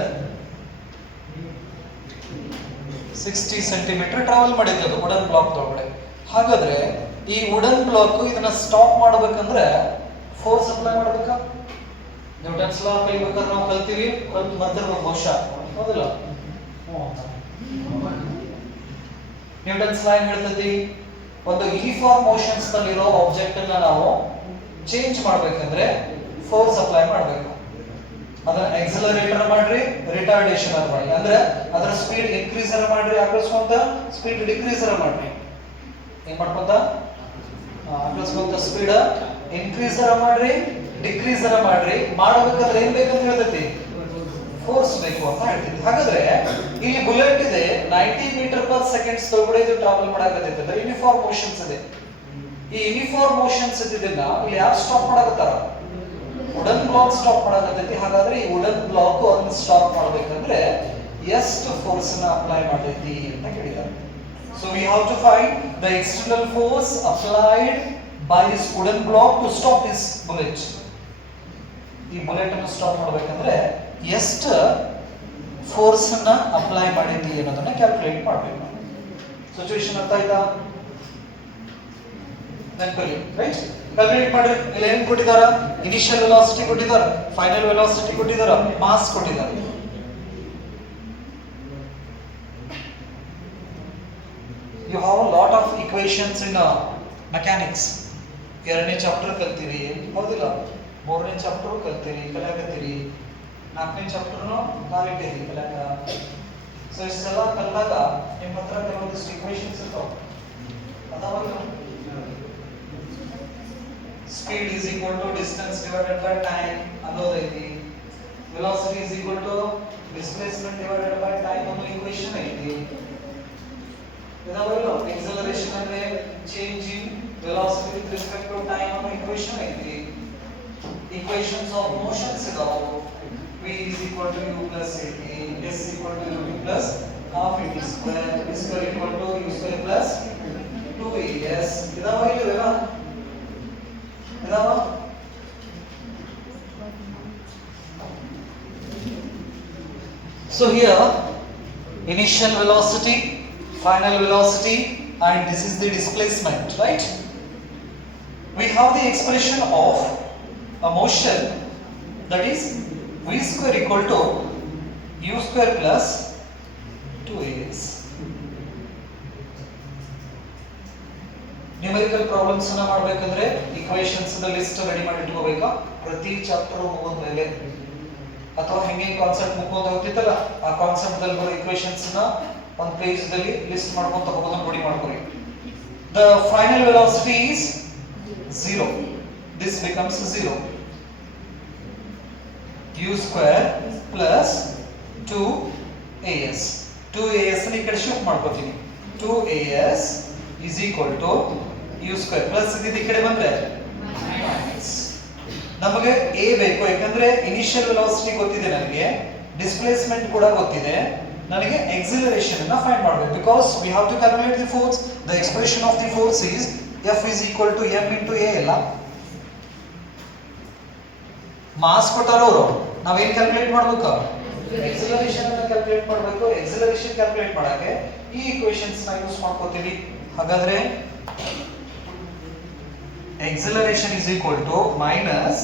60 ಸೆಂಟಿಮೀಟರ್ ಟ್ರಾವೆಲ್ ಮಾಡಿದ್ದದು ವುಡನ್ ಬ್ಲಾಕ್ ಒಳಗಡೆ. ಹಾಗಾದ್ರೆ ಈ ವುಡನ್ ಬ್ಲಾಕ್ ಇದನ್ನ ಸ್ಟಾಪ್ ಮಾಡಬೇಕಂದ್ರೆ ಫೋರ್ಸ್ ಅಪ್ಲೈ ಮಾಡಬೇಕಾ? ನ್ಯೂಟನ್ಸ್ ಲಾ ಕಲಿಬೇಕಾದ್ರೆ ನಾವು ಕಲ್ತೀವಿ, ಮರ್ತಿರ್ಬೇಕು ಬಹುಶಃ, ಹೌದಿಲ್ಲ? ನ್ಯೂಟನ್ಸ್ ಲಾ ಏನ್ ಹೇಳ್ತೈತಿ, ಒಂದು ಯೂನಿಫಾರ್ಮ್ ಮೋಷನ್ಸ್ ನಲ್ಲಿರೋ ಆಬ್ಜೆಕ್ಟ್ ಅನ್ನ ನಾವು ಚೇಂಜ್ ಮಾಡ್ಬೇಕಂದ್ರೆ ಫೋರ್ಸ್ ಅಪ್ಲೈ ಮಾಡಬೇಕು. ಅದನ್ನ ಎಕ್ಸಲರೇಟರ್ ಮಾಡ್ರಿ, ರಿಟಾರ್ಡೇಷನ್ ಮಾಡಿ, ಅಂದ್ರೆ ಅದರ ಸ್ಪೀಡ್ ಇನ್ಕ್ರೀಸರ್ ಮಾಡ್ರಿ, ಆಕಸ್ಕೊಂತ ಸ್ಪೀಡ್ ಡಿಕ್ರೀಸರ್ ಮಾಡ್ರಿ. ಏನ್ ಮಾಡ್ಕೊಂತ ಆಕಸ್ಕೊಂತ ಸ್ಪೀಡ್ ಇನ್ಕ್ರೀಸರ್ ಮಾಡ್ರಿ, ಡಿಕ್ರೀಸರ್ ಮಾಡ್ರಿ. ಮಾಡಬೇಕಾದ್ರೆ ಏನ್ ಬೇಕಂತ ಹೇಳ್ತೈತಿ, ಫೋರ್ಸ್ ಬೇಕು ಅಂತ ಹೇಳ್ತೈತಿ. ಹಾಗಾದ್ರೆ ಇಲ್ಲಿ ಬುಲೆಟ್ ಇದೆ 90 ಮೀಟರ್ ಪರ್ ಸೆಕೆಂಡ್ಸ್ ಒಳಗಡೆ ಇದು ಟ್ರಾವೆಲ್ ಮಾಡಾಕತ್ತೈತಿ, ಅಂದ್ರೆ ಯೂನಿಫಾರ್ಮ್ ಮೋಷನ್ಸ್ ಇದೆ. ಈ ಯೂನಿಫಾರ್ಮ್ ಮೋಷನ್ಸ್ ಇದನ್ನ ಇಲ್ಲಿ ಯಾರು ಸ್ಟಾಪ್ ಮಾಡಾಕತ್ತಾರ, ವುಡನ್ ಬ್ಲಾಕ್ ಸ್ಟಾಪ್ ಮಾಡಾಕತ್ತೈತಿ. ಹಾಗಾದ್ರೆ ಈ ವುಡನ್ ಬ್ಲಾಕ್ ಅನ್ನು ಸ್ಟಾಪ್ ಮಾಡಬೇಕಂದ್ರೆ ಎಷ್ಟು ಫೋರ್ಸ್ ನ ಅಪ್ಲೈ ಮಾಡೈತಿ ಅಂತ ಕೇಳಿದ್ದಾರೆ. So we have to find the external force applied by this wooden block to stop this bullet. ಈ ಬುಲೆಟ್ ಅನ್ನು ಸ್ಟಾಪ್ ಮಾಡಬೇಕಂದ್ರೆ ಎಷ್ಟು ಫೋರ್ಸ್ ಅನ್ನ ಅಪ್ಲೈ ಮಾಡಿದ್ವಿ ಅನ್ನೋದನ್ನ ಕ್ಯಾಲ್ಕುಲೇಟ್ ಮಾಡಬೇಕು. ಸಿಚುವೇಶನ್ ಅರ್ಥ ಆಯ್ತಾ? ನೆನಪಲ್ಲಿ ರೈಟ್, ಕ್ಯಾಲ್ಕುಲೇಟ್ ಮಾಡ್ರಿ. ಇಲ್ಲಿ ಏನ್ ಕೊಟ್ಟಿದಾರ, ಇನಿಷಿಯಲ್ ವೆಲಾಸಿಟಿ ಕೊಟ್ಟಿದಾರ, ಫೈನಲ್ ವೆಲಾಸಿಟಿ ಕೊಟ್ಟಿದಾರ, ಮಾಸ್ ಕೊಟ್ಟಿದಾರ. equations in mechanics. ಎರಡನೇ ಚಾಪ್ಟರ್ ಕಲ್ತೀರಿ ಹೌದಿಲ್ಲ, ಮೂರನೇ ಚಾಪ್ಟರ್ ಕಲ್ತೀರಿ ಕಲಿಯಾಕತ್ತೀರಿ, ನಾಲ್ಕನೇ ಚಾಪ್ಟರ್ನು ಕಾಲಿಟ್ಟಿರಿ ಕಲಿಯಾಕ. ಸೊ ಇಷ್ಟೆಲ್ಲ ಕಲಿದಾಗ ನಿಮ್ಮ ಹತ್ರ ಕೆಲವೊಂದಿಷ್ಟು ಇಕ್ವೇಶನ್ಸ್ ಇರ್ತಾವ ಅದಾವಲ್ಲ. Speed is equal to distance divided by time ಅನ್ನೋದೈತಿ, velocity is equal to displacement divided by time ಅನ್ನೋ ಇಕ್ವೇಶನ್ ಐತಿ. ಇದಾವಲ್ಲ. ಎಕ್ಸಲರೇಷನ್ ಅಂದ್ರೆ change in velocity with respect to time ಅನ್ನೋ equation ಐತಿ. equations of motions ಇದಾವು. v is equal to u plus at, s equal to u plus half at square, v square equal to u square plus 2as. ಇದಾವ ಇಲ್ಲವೇನ? ಇದಾವ? So here initial velocity, final velocity, and this is the displacement, right? We have the expression of a motion, that is v square equal to u square plus 2as. Numerical problems ಅನ್ನ ಮಾಡಬೇಕಂದ್ರೆ equations ನ list ready ಮಾಡಿ ಇಟ್ಕೋಬೇಕಾ ಪ್ರತಿ chapter ಮುಗಿದ ಮೇಲೆ, ಅಥವಾ ಹೆಂಗೆ concept ಮುಗ್ಕೊಂಡು ಹೋಗ್ತಿತ್ತಲ್ಲ ಆ ಕಾನ್ಸೆಪ್ಟ್ ದಲ್ಲಿ ಬರೋ ಇಕ್ವೇಶನ್ಸ್ ನ ಒಂದು ಪೇಜ್ ದಲ್ಲಿ ಲಿಸ್ಟ್ ಮಾಡ್ಕೊಂತ ಹೋಗೋದನ್ನ ರೂಢಿ ಮಾಡ್ಕೊಳ್ಳಿ. The final velocity is 0. This becomes 0. u square plus 2as. 2as ನ ಈ ಕಡೆ ಶಿಫ್ಟ್ ಮಾಡ್ಕೊತೀನಿ. 2as is equal to u square plus ಇದು ಈ ಕಡೆ ಬಂದ್ರೆ minus. ನಮಗೆ a ಬೇಕು ಯಾಕಂದ್ರೆ ಇನಿಷಿಯಲ್ ವೆಲಾಸಿಟಿ ಗೊತ್ತಿದೆ, ನನಗೆ ಡಿಸ್ಪ್ಲೇಸ್ಮೆಂಟ್ ಕೂಡ ಗೊತ್ತಿದೆ, ನನಗೆ ಎಕ್ಸಿಲರೇಷನ್ ಅನ್ನು ಫೈಂಡ್ ಮಾಡಬೇಕು. Because we have to calculate the force. The expression of the force is F is equal to m into a ಅಲ್ಲ. ಮಾಸ್ ಕೊಟ್ಟಾರ ಅವರು, ನಾವೇನ್ ಕ್ಯಾಲ್ಕುಲೇಟ್ ಮಾಡ್ಬೇಕು? ಎಕ್ಸಿಲರೇಷನ್ ಅನ್ನು ಕ್ಯಾಲ್ಕುಲೇಟ್ ಮಾಡಬೇಕು. ಎಕ್ಸಿಲರೇಷನ್ ಕ್ಯಾಲ್ಕುಲೇಟ್ ಮಾಡಕ್ಕೆ ಈ ಈಕ್ವೇಶನ್ಸ್ ನ ಯೂಸ್ ಮಾಡ್ಕೊತೀವಿ. ಹಾಗಾದ್ರೆ acceleration is equal to minus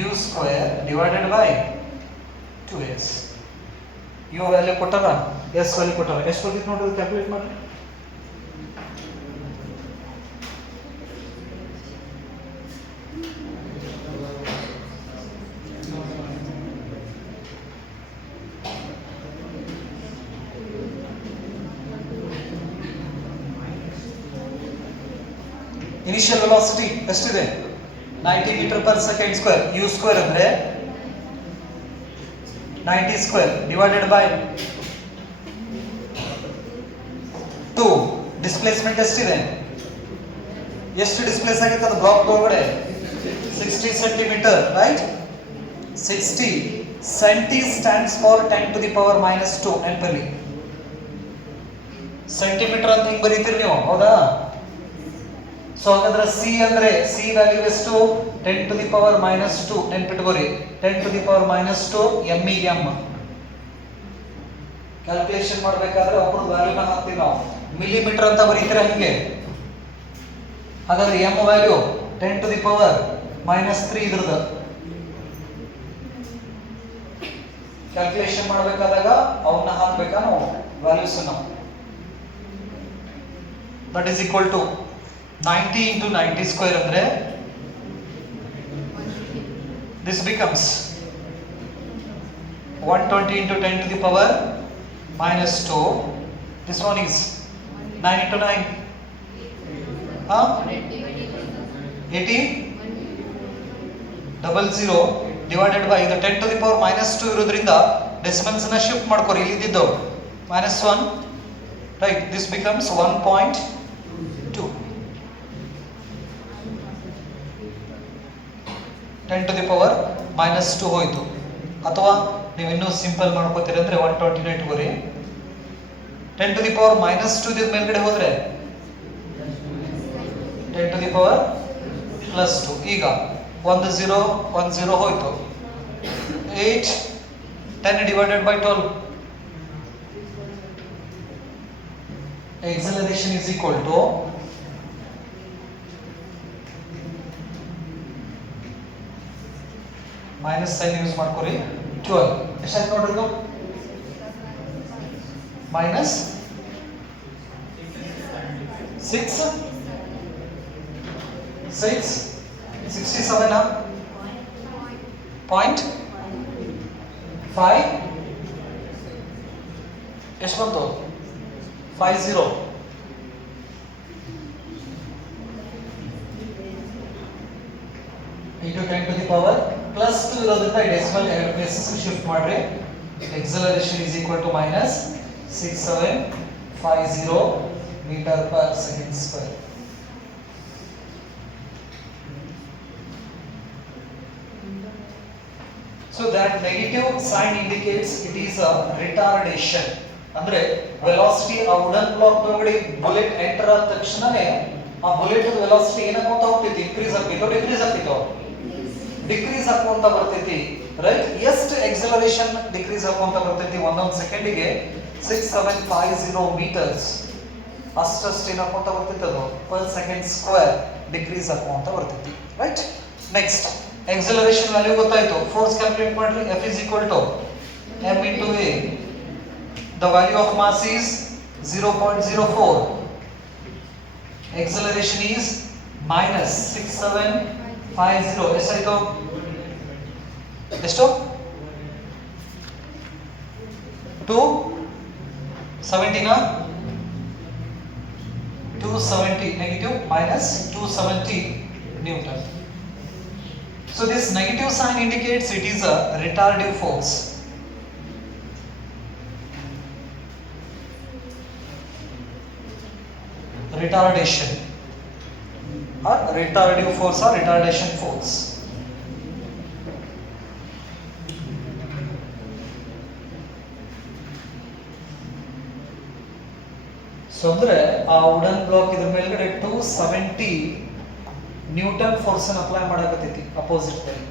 u square divided by 2s. u value ಕೊಟ್ಟಾರ, s ವ್ಯಾಲ್ಯೂ ಕೊಟ್ಟಾರ, ಎಷ್ಟು ಬಂದಿತ್ತು ನೋಡಿ ಕ್ಯಾಲ್ಕುಲೇಟ್ ಮಾಡಿ. ಇನಿಷಿಯಲ್ ವೆಲಾಸಿಟಿ ಎಷ್ಟಿದೆ? 90 metre per second square. u square ಅಂದ್ರೆ 90 ಸ್ಕ್ವೇರ್ ಡಿವೈಡೆಡ್ ಬೈ 2. ಡಿಸ್ಪ್ಲೇಸ್ಮೆಂಟ್ ಎಷ್ಟಿದೆ? ಎಷ್ಟು ಡಿಸ್ಪ್ಲೇಸ್ ಆಗಿತ್ತು ಅದು ಬ್ಲಾಕ್ ಒಳಗಡೆ? 60 centimetre, right? 60 centi stands for 10 to the power minus 2. ನೆನಪಲ್ಲಿ ಸೆಂಟಿಮೀಟರ್ ಅಂತ ಹಿಂಗ್ ಬರೀತೀರಿ ನೀವು, ಹೌದಾ? ಸೊ ಹಾಗಾದ್ರೆ ಸಿ ಅಂದ್ರೆ ಸಿ ವ್ಯಾಲ್ಯೂ ಎಷ್ಟು? 10 to the power minus 2. ನೆನ್ಪಿಟ್ಕೋರಿ, 10 to the power minus 2 m ಗೆ m. ಕ್ಯಾಲ್ಕುಲೇಷನ್ ಮಾಡಬೇಕಾದ್ರೆ ಒಬ್ಬರು ವ್ಯಾಲ್ಯೂನ ಹಾಕ್ತೀವಿ ನಾವು, ಮಿಲಿಮೀಟರ್ ಅಂತ ಬರೀತೀರಾ ಹಿಂಗೆ. ಹಾಗಾದ್ರೆ m value 10 to the power minus 3 ಇದ್ರದ ಕ್ಯಾಲ್ಕುಲೇಷನ್ ಮಾಡಬೇಕಾದಾಗ ಅವನ್ನ ಹಾಕ್ಬೇಕಾ ನಾವು ವ್ಯಾಲ್ಯೂಸ್ ನಾವು. That is equal to 90 into 90 square ಅಂದ್ರೆ this becomes 120 into 10 to the power minus 2. This one is 9 into 9 80 00 divided by the 10 to the power minus 2 ಇರೋದ್ರಿಂದ decimals ನ shift ಮಾಡ್ಕೊರಿ, ಇಲ್ಲಿ ಇದ್ದಿದ್ದು -1, right? this becomes 1.2. 10 to the power minus 2 ಹೋಯ್ತು. ಅಥವಾ ನೀವು ಇನ್ನೂ ಸಿಂಪಲ್ ಮಾಡ್ಕೋತೀರಿ ಅಂದ್ರೆ 129 ಇಟ್ಕೋರಿ. 10 to the power minus 2 ದಿಂದ ಮೇಲ್ಗಡೆ ಹೋದ್ರೆ 10 to the power plus 2. ಈಗ 1 0 1 0 ಹೋಯ್ತು. 8 10 divided by 12. Acceleration is equal to minus sign use ಮಾಡ್ಕೊರಿ 12. ಎಷ್ಟಾಯ್ತು ನೋಡ್ರಿ ಇದು? minus 6 67 ಪಾಯಿಂಟ್ 5 ಎಷ್ಟು ಬಂತು 50 into 10 to the power plus 2 ಇರೋದ್ರಿಂದ ಡೆಸಿಮಲ್ ಎರಡು ಪ್ಲೇಸಸ್ ಶಿಫ್ಟ್ ಮಾಡ್ರಿ acceleration is equal to minus 6750 meter per second square. So that negative sign indicates it is a retardation. ಅಂದ್ರೆ ವೆಲಾಸಿಟಿ ಆ ವುಡನ್ ಬ್ಲಾಕ್ ಒಳಗಡೆ bullet enter ಆದ ತಕ್ಷಣನೇ ಆ bullet velocity ಏನಾಗ್ತಾ ಹೋಗ್ತೈತಿ ಇನ್ಕ್ರೀಸ್ ಆಗ್ತಿತ್ತು ಡಿಕ್ರೀಸ್ ಆಗ್ತಿತ್ತು ಡಿಕ್ರೀಸ್ ಆಗುವಂತ ಬರ್ತೈತಿ ರೈಟ್ ಎಷ್ಟು ಎಕ್ಸಲರೇಷನ್ ಡಿಕ್ರೀಸ್ ಆಗುವಂತ ಬರ್ತೈತಿ ಒಂದೊಂದು ಸೆಕೆಂಡಿಗೆ 6750 ಮೀಟರ್ಸ್ ಅಷ್ಟಷ್ಟು ಏನಾಗ್ತಾ ಬರ್ತೈತಿ ಅದು ಪರ್ ಸೆಕೆಂಡ್ ಸ್ಕ್ವೇರ್ ಡಿಕ್ರೀಸ್ ಆಗುವಂತ ಬರ್ತೈತಿ ರೈಟ್ ನೆಕ್ಸ್ಟ್ acceleration value ಗೊತ್ತಾಯ್ತು force calculate ಮಾಡ್ರಿ F is equal to m into a the value of mass is 0.04 acceleration is minus 6750 ಎಷ್ಟಾಯ್ತು ಎಷ್ಟು 270 ನಾ 270 negative minus 270 Newton. So this negative sign indicates it is a retardative force. Retardation or retardative force or retardation force. So ಅಂದ್ರೆ ಆ wooden block ಇದ್ರ ಮೇಲ್ಗಡೆ 270 Newton force ಅನ್ನು apply ಮಾಡಕತ್ತೈತಿ opposite ದಲ್ಲಿ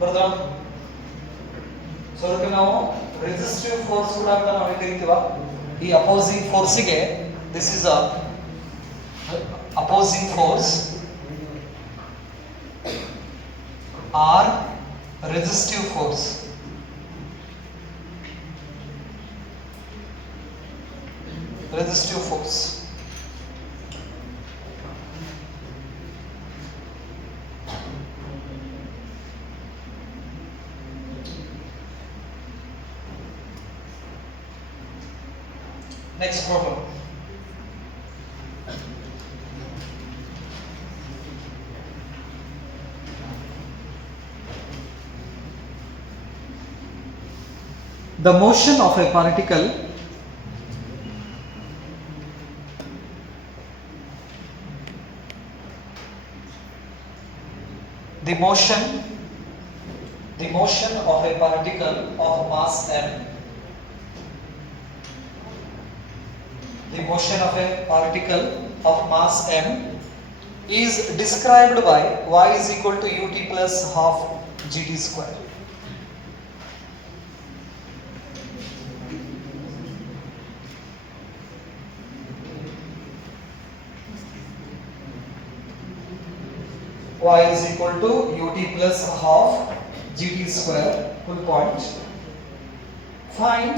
ಬರ್ದಾ so ಅದಕ್ಕೆ ನಾವು ರೆಸಿಸ್ಟಿವ್ ಫೋರ್ಸ್ ಕೂಡ ಅಂತ ನಾವು ಕರಿತೀವ ಈ ಅಪೋಸಿಂಗ್ ಫೋರ್ಸ್ ಗೆ this is a opposing force are resistive force. Resistive force. Next problem. The motion of a particle the motion of a particle of mass m the motion of a particle of mass m is described by y is equal to ut plus half gt square. Y is equal to ut plus half gt square full point. Find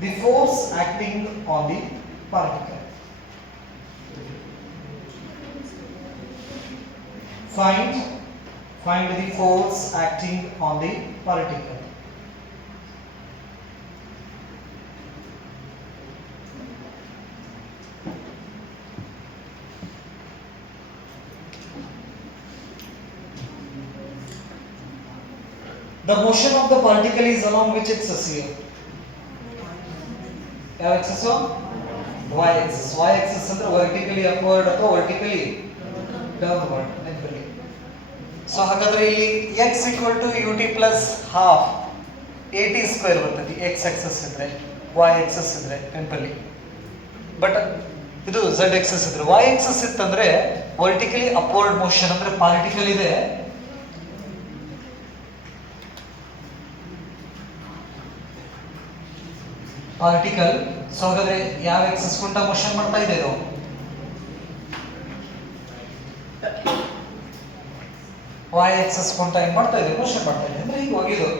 the force acting on the particle. Find the force acting on the particle. The motion of the particle is along which axis here? ಯಾವ axis? Y axis. Y axis ಅಂದ್ರೆ vertically upward ಅಥವಾ vertically downward ನೆನಪಿರಲಿ. So ಹಾಗಾದ್ರೆ ಇಲ್ಲಿ x equal to ut plus half at square ಬರ್ತದೆ x axis ಇದ್ರೆ y axis ಇದ್ರೆ ನೆನಪಿರಲಿ. ಬಟ್ ಇದು z axis ಇದ್ರೆ y axis ಇತ್ತಂದ್ರೆ vertically upward motion ಅಂದ್ರೆ ಪಾರ್ಟಿಕಲ್ ಇದೆ ಪಾರ್ಟಿಕಲ್ ಸೊ ಹಾಗಾದ್ರೆ ಯಾವ ಎಕ್ಸಸ್ ಕುಂಟ ಮೋಷನ್ ಮಾಡ್ತಾ ಇದೆ ಇದು y axis ಕೊಂತ ಏನು ಮಾಡ್ತಾ ಇದೆ ಮೋಷನ್ ಮಾಡ್ತಾ ಇದೆ ಅಂದ್ರೆ ಹೀಗೆ ಹೋಗಿದ್ದು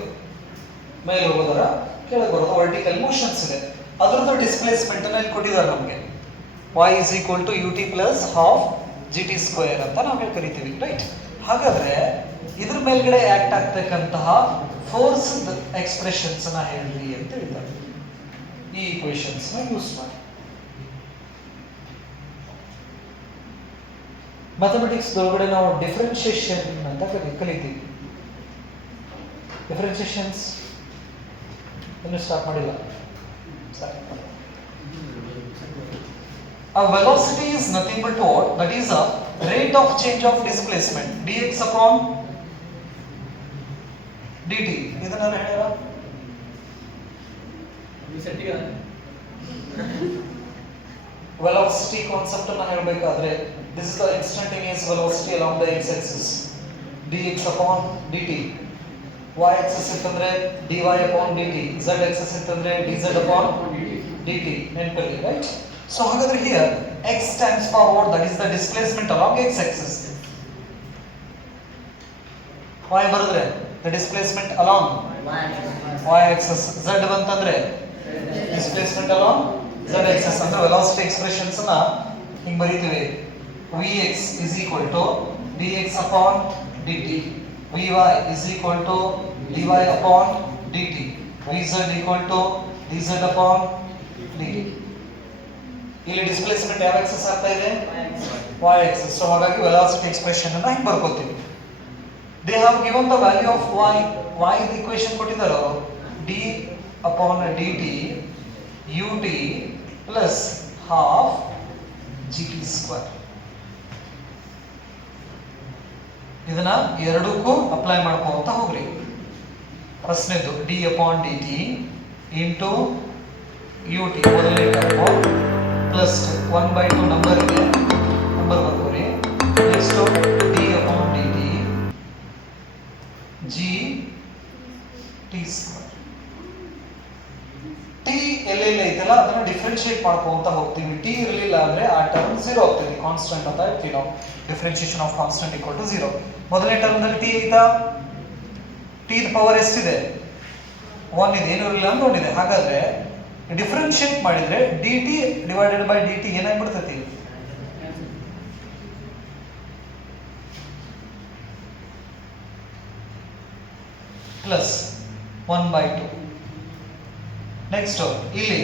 ಮೇಲೆ ಹೋಗೋದರ ಕೆಳಗೆ ಬರೋದು ವರ್ಟಿಕಲ್ ಮೋಷನ್ಸ್ ಇದೆ. ಅದರದ್ದು ಡಿಸ್ಪ್ಲೇಸ್ಮೆಂಟ್ ಅನ್ನು ಇಲ್ಲಿ ಕೊಟ್ಟಿದ್ದಾರೆ ನಮಗೆ. y is equal to ut plus half gt square ಅಂತ ನಾವು ಕರಿತೀವಿ, ರೈಟ್? ಹಾಗಾದ್ರೆ ಇದ್ರ ಮೇಲ್ಗಡೆ ಆಕ್ಟ್ ಆಗ್ತಕ್ಕಂತಹ ಫೋರ್ಸ್ ಎಕ್ಸ್ಪ್ರೆಷನ್ಸ್ ನ ಹೇಳ್ರಿ ಅಂತ ಹೇಳ್ತಾರೆ. ಈ ಈಕ್ವೇಷನ್ಸ್ ನ ಯೂಸ್ ಮಾಡಿ ಮ್ಯಾಥಮೆಟಿಕ್ಸ್ ಒಳಗಡೆ ನಾವು ಡಿಫರೆನ್ಷಿಯೇಷನ್ ಅಂತ ಕಲಿತೀವಿ. ಡಿಫರೆನ್ಷಿಯೇಷನ್ಸ್ ಇನ್ನೂ ಸ್ಟಾರ್ಟ್ ಮಾಡಿಲ್ಲ. A velocity is nothing but what? That is a rate of change of displacement dx upon dt. ಇದನ್ನ ಹೇಳೋಣ. ವೆಲಾಸಿಟಿ ಕಾನ್ಸೆಪ್ಟ್ ಅನ್ನು ಹೇಳಬೇಕಾದ್ರೆ this is the instantaneous velocity along the x axis dx upon dt. y axis ಇತ್ತಂದ್ರೆ dy upon dt, z axis ಇತ್ತಂದ್ರೆ dz upon dt. ನೆನಪಲ್ಲಿ, right? So ಹಾಗಾದ್ರೆ here x stands for what? That is the displacement along x axis. y ಬರೆದ್ರೆ the displacement along y axis. z ಬಂತಂದ್ರೆ displacement along z axis. ಅಂದ್ರೆ velocity expressions ಅನ್ನ ಹಿಂಗೆ ಬರೀತೀವಿ. vx is equal to dx upon dt, vy is equal to dy upon dt, vz equal to dz upon dt. ಇಲ್ಲಿ displacement ಯಾವ axis ಆಗ್ತಾ ಇದೆ? y axis. So ಹಾಗಾಗಿ velocity expression ಅನ್ನು ಹಿಂಗೆ ಬರ್ಕೋತೀವಿ. They have given the value of y the equation ಕೊಟ್ಟಿದ್ದಾರೆ ಅವರು. d upon dt ut plus half gt square. ಇದನ್ನ ಎರಡಕ್ಕೂ ಅಪ್ಲೈ ಮಾಡ್ಕೊಂತ ಹೋಗ್ರಿ. ಫಸ್ಟ್ನೇದು d upon dt into ut ಮೊದಲನೇ ಟರ್ಮು ಪ್ಲಸ್ 1/2 ನಂಬರ್ ಇದೆ, ನಂಬರ್ ಬರ್ಕೋರಿ. Next d upon dt g t square. t ಎಲ್ಲೆಲ್ಲ ಐತಲ್ಲ ಅದನ್ನ ಡಿಫರೆನ್ಶಿಯೇಟ್ ಮಾಡ್ಕೊಂತ ಹೋಗ್ತೀವಿ. t ಇರಲಿಲ್ಲ ಅಂದ್ರೆ ಆ ಟರ್ಮ್ 0 ಆಗ್ತದೆ, ಕಾನ್ಸ್ಟೆಂಟ್ ಅಂತ ಹೇಳ್ತೀವಿ ನಾವು. Differentiation of constant equal to 0. ಮೊದಲನೇ ಟರ್ಮ್ ನಲ್ಲಿ t ಐತಾ? t ದ ಪವರ್ ಎಷ್ಟಿದೆ? 1 ಇದೆ, ಏನು ಇರಲಿಲ್ಲ ಅಂತ ನೋಡಿದೆ. ಹಾಗಾದ್ರೆ ಡಿಫರೆನ್ಶಿಯೇಟ್ ಮಾಡಿದ್ರೆ dt ಡಿವೈಡೆಡ್ ಬೈ dt ಏನಾಗ್ಬಿಡ್ತೈತಿ? ಪ್ಲಸ್ 1/2. ನೆಕ್ಸ್ಟ್ ಇಲ್ಲಿ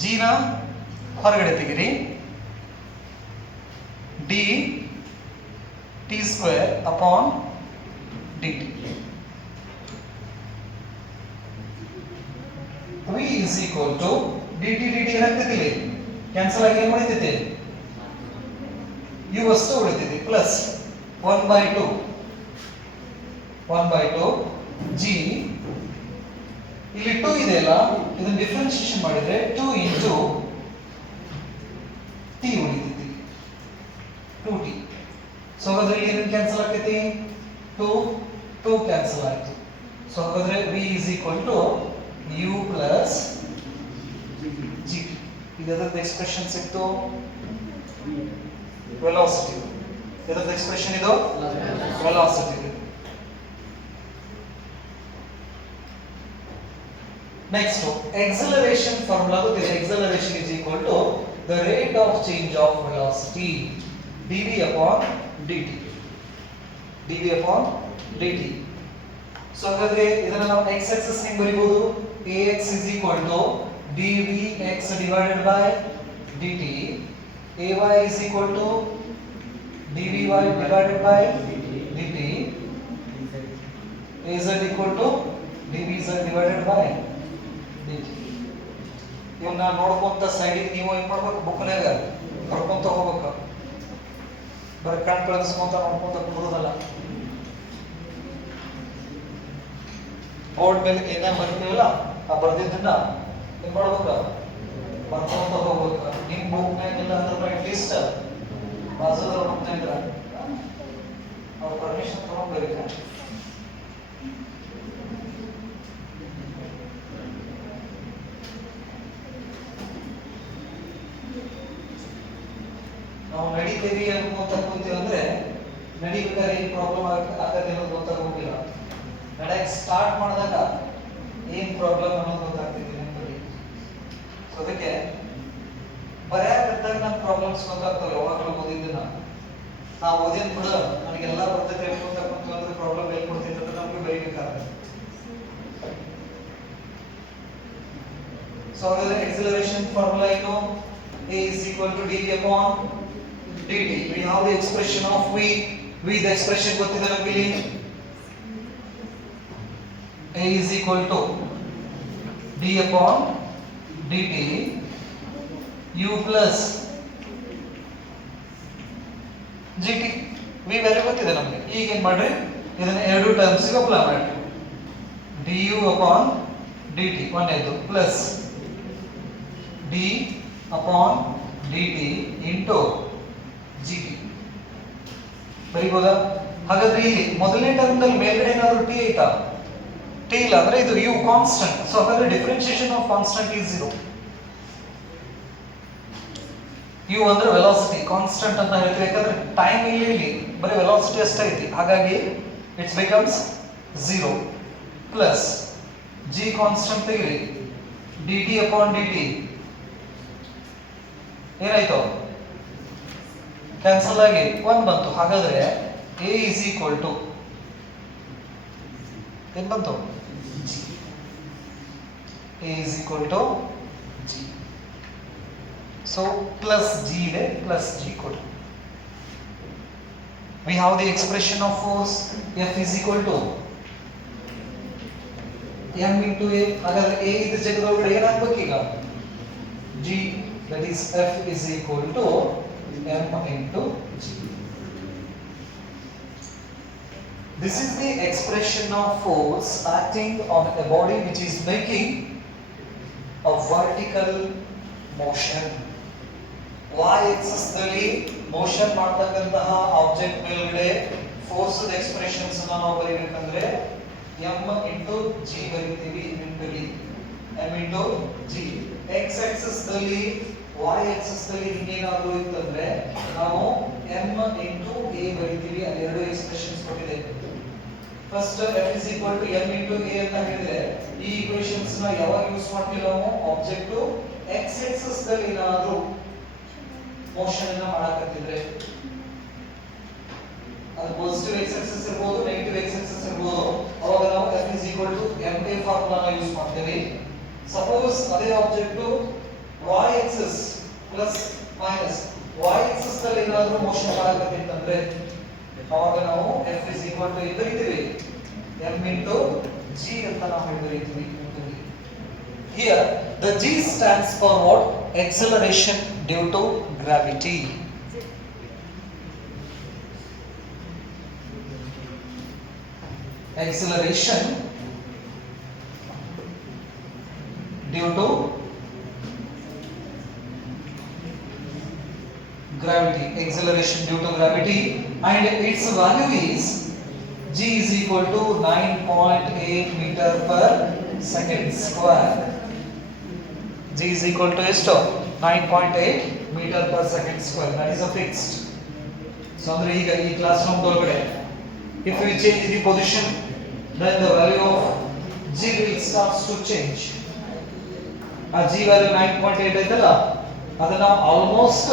g ನ ಹೊರಗಡೆ ತೆಗಿರಿ. d t square upon dt. v is equal to dt ಏನಾಗ್ತೈತಿ? ಕ್ಯಾನ್ಸಲ್ ಆಗಿ ಏನು ಉಳಿತೈತಿ? u ಅಷ್ಟು ಉಳಿತೈತಿ. ಪ್ಲಸ್ 1/2 g ಇಲ್ಲಿ 2 ಇದೆ ಅಲ್ಲ, ಇದನ್ನ ಡಿಫರೆನ್ಶಿಯೇಷನ್ ಮಾಡಿದ್ರೆ 2 into t ಉಳಿತೈತಿ, 2t. ಸೊ ಹಾಗಾದ್ರೆ ಇಲ್ಲಿ ಏನು ಕ್ಯಾನ್ಸಲ್ ಆಗ್ತೈತಿ? 2 ಕ್ಯಾನ್ಸಲ್ ಆಯ್ತು. ಸೊ ಹಾಗಾದ್ರೆ v is equal to u plus gt. ಇದರದ ಎಕ್ಸ್ಪ್ರೆಷನ್ ಸಿಕ್ತು. ವೆಲಾಸಿಟಿ ಇದರದ ಎಕ್ಸ್ಪ್ರೆಷನ್ ಇದು ವೆಲಾಸಿಟಿ. ನೆಕ್ಸ್ಟ್ acceleration ಫಾರ್ಮುಲಾ ಗೊತ್ತಿದೆ. acceleration is equal to the rate of change of velocity dv upon dt. dv upon dt. So ಹಾಗಾದ್ರೆ ಇದನ್ನ ನಾವು x axis ನಲ್ಲಿ ಬರೀಬಹುದು. ax is equal to dvx divided by dt, ay is equal to dvy divided by dt, az equal to dvz divided by dt. ಇವನ್ನ ನೋಡ್ಕೊಂತ ಸೈಡಿಗೆ ನೀವು ಏನ್ ಮಾಡ್ಬೇಕು? ಬುಕ್ನಾಗ ಬರ್ಕೊಂತ ಹೋಗ್ಬೇಕು. ಬರೀ ಕಣ್ ಕಳಿಸ್ಕೊಂತ ನೋಡ್ಕೊಂತ ಕುಂದ್ರೋದಲ್ಲ. ಬೋರ್ಡ್ ಮೇಲೆ ಏನ ಬರ್ತೀವಲ್ಲ ಆ ಬರ್ದಿದ್ದನ್ನ ಏನ್ ಮಾಡ್ಬೇಕು? ಬರ್ಕೊಂತ ಹೋಗ್ಬೇಕು. ನಿಮ್ ಬುಕ್ನಾಗ ಇಲ್ಲ ಅಂದ್ರೆ ಅಟ್ಲೀಸ್ಟ್ ಬಾಜುದವ್ರು ಹೋಗ್ತಾ ಇದ್ರ ಅವ್ರ ಪರ್ಮಿಷನ್ ತಗೊಂಡ್ಬೇಕು. ನಾವು ನಡೀತೀವಿ ಅನ್ಕೊಂತ ಕೂತೀವಿ ಅಂದ್ರೆ ನಡಿಬೇಕಾದ್ರೆ ಏನು ಪ್ರಾಬ್ಲಮ್ ಆಗತ್ತೆ ಅನ್ನೋದು ಗೊತ್ತಾಗೋಗಿಲ್ಲ. ನಡೆಯಕ್ಕೆ ಸ್ಟಾರ್ಟ್ ಮಾಡಿದಾಗ ಏನು ಪ್ರಾಬ್ಲಮ್ ಅನ್ನೋದು ಗೊತ್ತಾಗ್ತಿದೆ ನಿಮಗೆ. ಸೊ ಅದಕ್ಕೆ ಬರೆಯಕತ್ತಾಗ ನಮ್ಮ ಪ್ರಾಬ್ಲಮ್ಸ್ ಗೊತ್ತಾಗ್ತವೆ. ಯಾವಾಗಲೂ ಓದಿದ್ದನ್ನ ನಾವು ಓದಿನ ಬಿಡ ನನಗೆಲ್ಲ ಬರ್ತೈತೆ ಹೇಳ್ಕೊಂತ ಕುಂತು ಅಂದ್ರೆ ಪ್ರಾಬ್ಲಮ್ ಎಲ್ಲಿ ಕೊಡ್ತೈತೆ ಅಂತ ನಮಗೆ ಬರೀಬೇಕಾಗುತ್ತೆ. ಸೊ ಹಾಗಾದ್ರೆ acceleration formula ಏನು? A is equal to dv upon dt. We have the expression of v. V the expression ಗೊತ್ತಿದೆ ನಮಗೆ ಇಲ್ಲಿ. A is equal to d upon dt u plus gt. v value ಗೊತ್ತಿದೆ ನಮಗೆ. ಈಗ ಏನು ಮಾಡ್ರಿ, ಇದನ್ನ ಎರಡು ಟರ್ಮ್ಸ್ ಗೆ ಅಪ್ಲೈ ಮಾಡಿ. du upon dt ಒಂದೇದು plus d upon dt into gt ಬರೀಬೋದಾ? ಹಾಗಾದ್ರೆ ಇಲ್ಲಿ ಮೊದಲನೇ ಟರ್ಮ್ ನಲ್ಲಿ ಮೇಲ್ಗಡೆ ಏನಾದರೂ t ಐತಾ? t ಇಲ್ಲ ಅಂದ್ರೆ ಇದು u ಕಾನ್ಸ್ಟೆಂಟ್. ಸೊ ಹಾಗಾದ್ರೆ differentiation of constant is 0. u ಅಂದ್ರೆ ವೆಲಾಸಿಟಿ ಕಾನ್ಸ್ಟೆಂಟ್ ಅಂತ ಹೇಳ್ತೀವಿ, ಯಾಕಂದ್ರೆ ಟೈಮ್ ಇಲ್ಲಿ ಬರೀ ವೆಲಾಸಿಟಿ ಅಷ್ಟೇ ಐತಿ. ಹಾಗಾಗಿ it's becomes 0 plus g constant ತೆಗಿರಿ dt upon dt ಏನಾಯ್ತು? ಕ್ಯಾನ್ಸಲ್ ಆಗಿ 1 ಬಂತು. ಹಾಗಾದ್ರೆ a is equal to ಏನು ಬಂತು? g. a is equal to g. so plus g ಇದೆ plus g ಕೊಡಿ. we have the expression of force F is equal to m into a. ಹಾಗಾದ್ರೆ a ಇದ್ರ ಜಾಗದೊಳಗಡೆ ಏನಾಗಬೇಕು ಈಗ? g, that is F is equal to m into g. This is the expression of force acting on a body which is making a vertical motion. y axis ನಲ್ಲಿ motion ಮಾಡತಕ್ಕಂತಹ object ಮೇಲ್ಗಡೆ force expressions ಅನ್ನು ನಾವು ಬರೀಬೇಕಂದ್ರೆ m into g ಬರೀತೀವಿ. m into g. x axis ನಲ್ಲಿ y axis ನಲ್ಲಿ ಏನಾದರೂ ಇತ್ತಂದ್ರೆ ನಾವು m into a ಬರೀತೀವಿ. ಅಲ್ಲಿ ಎರಡು ಎಕ್ಸ್ಪ್ರೆಷನ್ಸ್ ಕೊಟ್ಟಿದೆ. First f is equal to m into a ಅಂತ ಹೇಳಿದ್ರೆ ಈ ಈಕ್ವೇಷನ್ಸ್ ನ ಯಾವಾಗ ಯೂಸ್ ಮಾಡ್ತೀವಿ ನಾವು? ಆಬ್ಜೆಕ್ಟ್ x axis ನಲ್ಲಿ ಏನಾದರೂ ಮೋಷನ್ ಅನ್ನು ಮಾಡಕತ್ತಿದ್ರೆ ಅದು ಪಾಸಿಟಿವ್ x axis ಇರಬಹುದು, ನೆಗೆಟಿವ್ x axis ಇರಬಹುದು. ಅವಾಗ ನಾವು f is equal to ma ಫಾರ್ಮುಲಾನ ಯೂಸ್ ಮಾಡ್ತೀವಿ. ಸಪೋಸ್ ಅದೇ object y axis plus minus y axis ನಲ್ಲಿ ಏನಾದರೂ ಮೋಷನ್ ಮಾಡಕತ್ತಿತ್ತಂದ್ರೆ ಅವಾಗ ನಾವು f is equal to ಏನು ಬರೀತೀವಿ? m into g ಅಂತ ನಾವು ಬರೀತೀವಿ. Here the g stands for what? Acceleration due to gravity. Acceleration due to gravity. Acceleration due to gravity, and its value is g is equal to 9.8 meter per second square. g is equal to ಎಷ್ಟು? 9.8 meter per second square. That is a fixed. So ಅಂದ್ರೆ ಈಗ ಈ class room ಒಳಗಡೆ if we change the position then the value of g will starts to change. ಆ g value 9.8 ಐತಲ್ಲ ಅದನ್ನ almost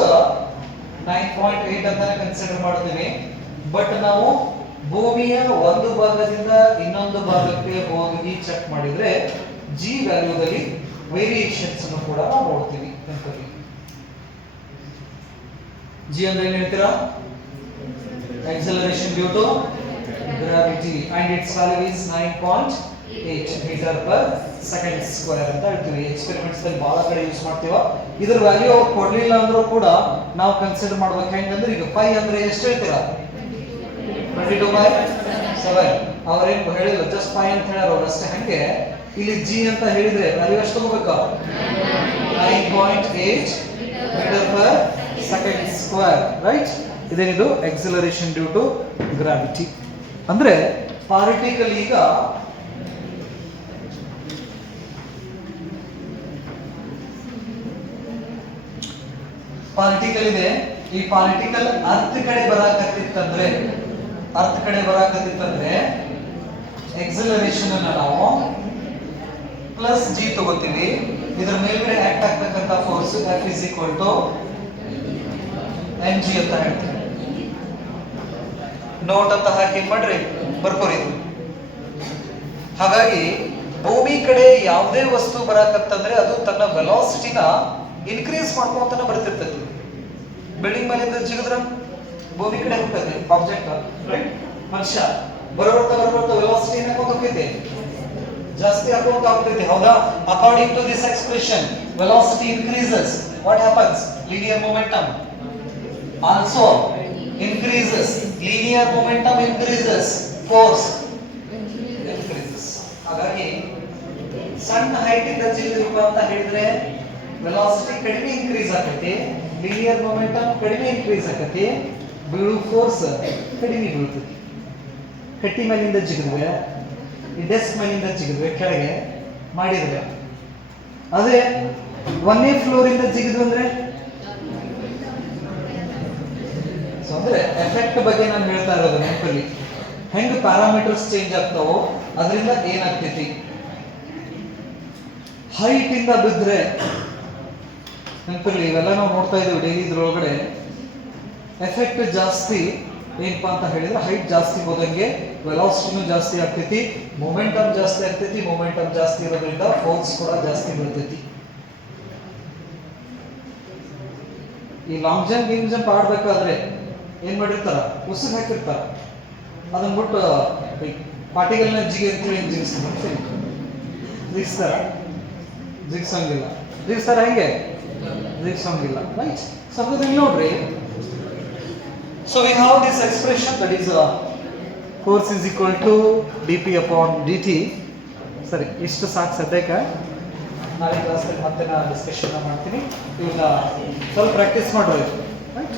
9.8 ಅಂತ consider ಮಾಡ್ತೀವಿ. ಬಟ್ ನಾವು ಭೂಮಿಯ ಒಂದು ಭಾಗದಿಂದ ಇನ್ನೊಂದು ಭಾಗಕ್ಕೆ ಹೋಗಿ ಚೆಕ್ ಮಾಡಿದ್ರೆ g ವ್ಯಾಲ್ಯೂದಲ್ಲಿ ವೇರಿಯೇಷನ್ಸ್ ಅನ್ನು ಕೂಡ ನಾವು ನೋಡ್ತೀವಿ. g ಅಂದ್ರೆ ಏನು ಹೇಳ್ತೀರಾ? acceleration due to gravity and its value is 9.8 meter per second square ಅಂತ ಹೇಳ್ತೀವಿ. ಎಕ್ಸ್ಪೆರಿಮೆಂಟ್ಸ್ ಅಲ್ಲಿ ಬಹಳ ಕಡೆ ಯೂಸ್ ಮಾಡ್ತೀವ. ಇದರ ವ್ಯಾಲ್ಯೂ ಅವ್ರು ಕೊಡ್ಲಿಲ್ಲ ಅಂದ್ರೂ ಕೂಡ ನಾವು ಕನ್ಸಿಡರ್ ಮಾಡ್ಬೇಕು. ಹೆಂಗಂದ್ರೆ ಈಗ 5 ಅಂದ್ರೆ ಎಷ್ಟು ಹೇಳ್ತೀರಾ? 22/7. ಅವ್ರೇನು ಹೇಳಿಲ್ಲ, ಜಸ್ಟ್ 5 ಅಂತ ಹೇಳ್ಯಾರ ಅವ್ರು ಅಷ್ಟೇ. ಹಂಗೆ ಇಲ್ಲಿ g ಅಂತ ಹೇಳಿದ್ರೆ ವ್ಯಾಲ್ಯೂ ಎಷ್ಟು ತಗೋಬೇಕಾ? 9.8 meter per second square, right? ಇದೇನಿದು acceleration due to gravity. ಅಂದ್ರೆ ಪಾರ್ಟಿಕಲ್ ಈಗ ಪಾರ್ಟಿಕಲ್ ಇದೆ, ಈ ಪಾರ್ಟಿಕಲ್ ಅರ್ಥ ಕಡೆ ಬರಾಕತ್ತಿತ್ತಂದ್ರೆ ಅರ್ಥ ಕಡೆ ಬರಾಕತ್ತಿತ್ತಂದ್ರೆ ಎಕ್ಸಲರೇಷನ್ ಅನ್ನ ನಾವು ಪ್ಲಸ್ ಜಿ ತಗೋತೀವಿ. ಇದರ ಮೇಲ್ಗಡೆ ಆಕ್ಟ್ ಆಗ್ತಕ್ಕಂಥ force F is equal to mg ಅಂತ ಹೇಳ್ತೀವಿ. ನೋಟ್ ಅಂತ ಹಾಕಿ ಏನ್ ಮಾಡ್ರಿ ಬರ್ಕೋರಿ. ಹಾಗಾಗಿ ಭೂಮಿ ಕಡೆ ಯಾವುದೇ ವಸ್ತು ಬರಾಕತ್ತಂದ್ರೆ ಅದು ತನ್ನ ವೆಲಾಸಿಟಿನ ಇನ್ಕ್ರೀಸ್ ಮಾಡ್ಕೊಂತಾನೆ ಬರ್ತಿರ್ತೈತಿ. ಬಿಲ್ಡಿಂಗ್ ಮೇಲಿಂದ ಜಿಗಿದ್ರ ಭೂಮಿ ಕಡೆ ಹೋಗ್ತದೆ ಆಬ್ಜೆಕ್ಟ್, ರೈಟ್? ಮನುಷ್ಯ ಬರಬರ್ತಾ ವೆಲಾಸಿಟಿ ಏನಾಗ್ತಾ ಹೋಗ್ತೈತಿ, ಜಾಸ್ತಿ ಆಗ್ತಾ ಹೋಗ್ತೈತಿ, ಹೌದಾ? According to this expression velocity increases, what happens? Linear momentum also increases, linear momentum increases, force increases. ಹಾಗಾಗಿ ಸಣ್ಣ ಹೈಟ್ ಇಂದ ಜಿಗಿದ್ರಪ್ಪ ಅಂತ ಹೇಳಿದ್ರೆ ವೆಲಾಸಿಟಿ ಕಡಿಮೆ ಇನ್ಕ್ರೀಸ್ ಆಕತಿ, ಲೀನಿಯರ್ ಮೊಮೆಂಟಮ್ ಕಡಿಮೆ ಇನ್ಕ್ರೀಸ್ ಆಕತಿ, ಬೀಳು ಫೋರ್ಸ್ ಕಡಿಮೆ ಬೀಳ್ತೈತಿ. ಕಟ್ಟಿ ಮೇಲಿಂದ ಜಿಗಿದ್ವೆ, ಈ ಡೆಸ್ಕ್ ಮೇಲಿಂದ ಜಿಗಿದ್ವೆ, ಕೆಳಗೆ ಮಾಡಿದ್ರೆ ಅದೇ 1ನೇ ಫ್ಲೋರ್ ಇಂದ ಜಿಗಿದ್ವಿ ಅಂದ್ರೆ ಅಂದ್ರೆ ಎಫೆಕ್ಟ್ ಬಗ್ಗೆ ನಾನು ಹೇಳ್ತಾ ಇರೋದು ನೆನಪಲ್ಲಿ. ಹೆಂಗ್ ಪ್ಯಾರಾಮೀಟರ್ಸ್ ಚೇಂಜ್ ಆಗ್ತಾವೋ ಅದರಿಂದ ಏನಾಗ್ತೈತಿ. ಹೈಟ್ ಇಂದ ಬಿದ್ರೆ ನೆನಪಲ್ಲಿ ಇವೆಲ್ಲ ನಾವು ನೋಡ್ತಾ ಇದೀವಿ ಡೈಲಿ. ಇದ್ರೊಳಗಡೆ ಎಫೆಕ್ಟ್ ಜಾಸ್ತಿ ಏನಪ್ಪಾ ಅಂತ ಹೇಳಿದ್ರೆ ಹೈಟ್ ಜಾಸ್ತಿ ಹೋದಂಗೆ ವೆಲಾಸಿಟಿನೂ ಜಾಸ್ತಿ ಆಗ್ತೈತಿ, ಮೊಮೆಂಟಮ್ ಜಾಸ್ತಿ ಆಗ್ತೈತಿ. ಮೊಮೆಂಟಮ್ ಜಾಸ್ತಿ ಇರೋದ್ರಿಂದ ಫೋರ್ಸ್ ಕೂಡ ಜಾಸ್ತಿ ಬೀಳ್ತೈತಿ. ಈ ಲಾಂಗ್ ಜಂಪ್ ಗಿಂಗ್ ಜಂಪ್ ಆಡ್ಬೇಕಾದ್ರೆ ಏನ್ ಮಾಡಿರ್ತಾರ, ಉಸಿರು ಹಾಕಿರ್ತಾರ, ಅದನ್ನ ಬಿಟ್ಟು ಪಾರ್ಟಿಕಲ್ನ ಜಿಗಿ ಅಂತೇಳಿ ಜಿಗಿಸ್ತಾರ, ಜಿಗಿಸಂಗಿಲ್ಲ. ಜಿಗಿಸ್ತಾರ ಹೆಂಗೆ? ಜಿಗಿಸಂಗಿಲ್ಲ, ರೈಟ್? ಸೊ ಹಾಗಾದ್ರೆ ನೋಡ್ರಿ, so we have this expression that is force is equal to dp upon dt. ಸರಿ, ಇಷ್ಟು ಸಾಕು ಸದ್ಯಕ್ಕೆ. ನಾಳೆ ಕ್ಲಾಸಲ್ಲಿ ಮತ್ತೆ ನಾನು ಡಿಸ್ಕಷನ್ ಮಾಡ್ತೀನಿ. ಇವಾಗ ಸ್ವಲ್ಪ ಪ್ರಾಕ್ಟೀಸ್ ಮಾಡೋದು, ರೈಟ್?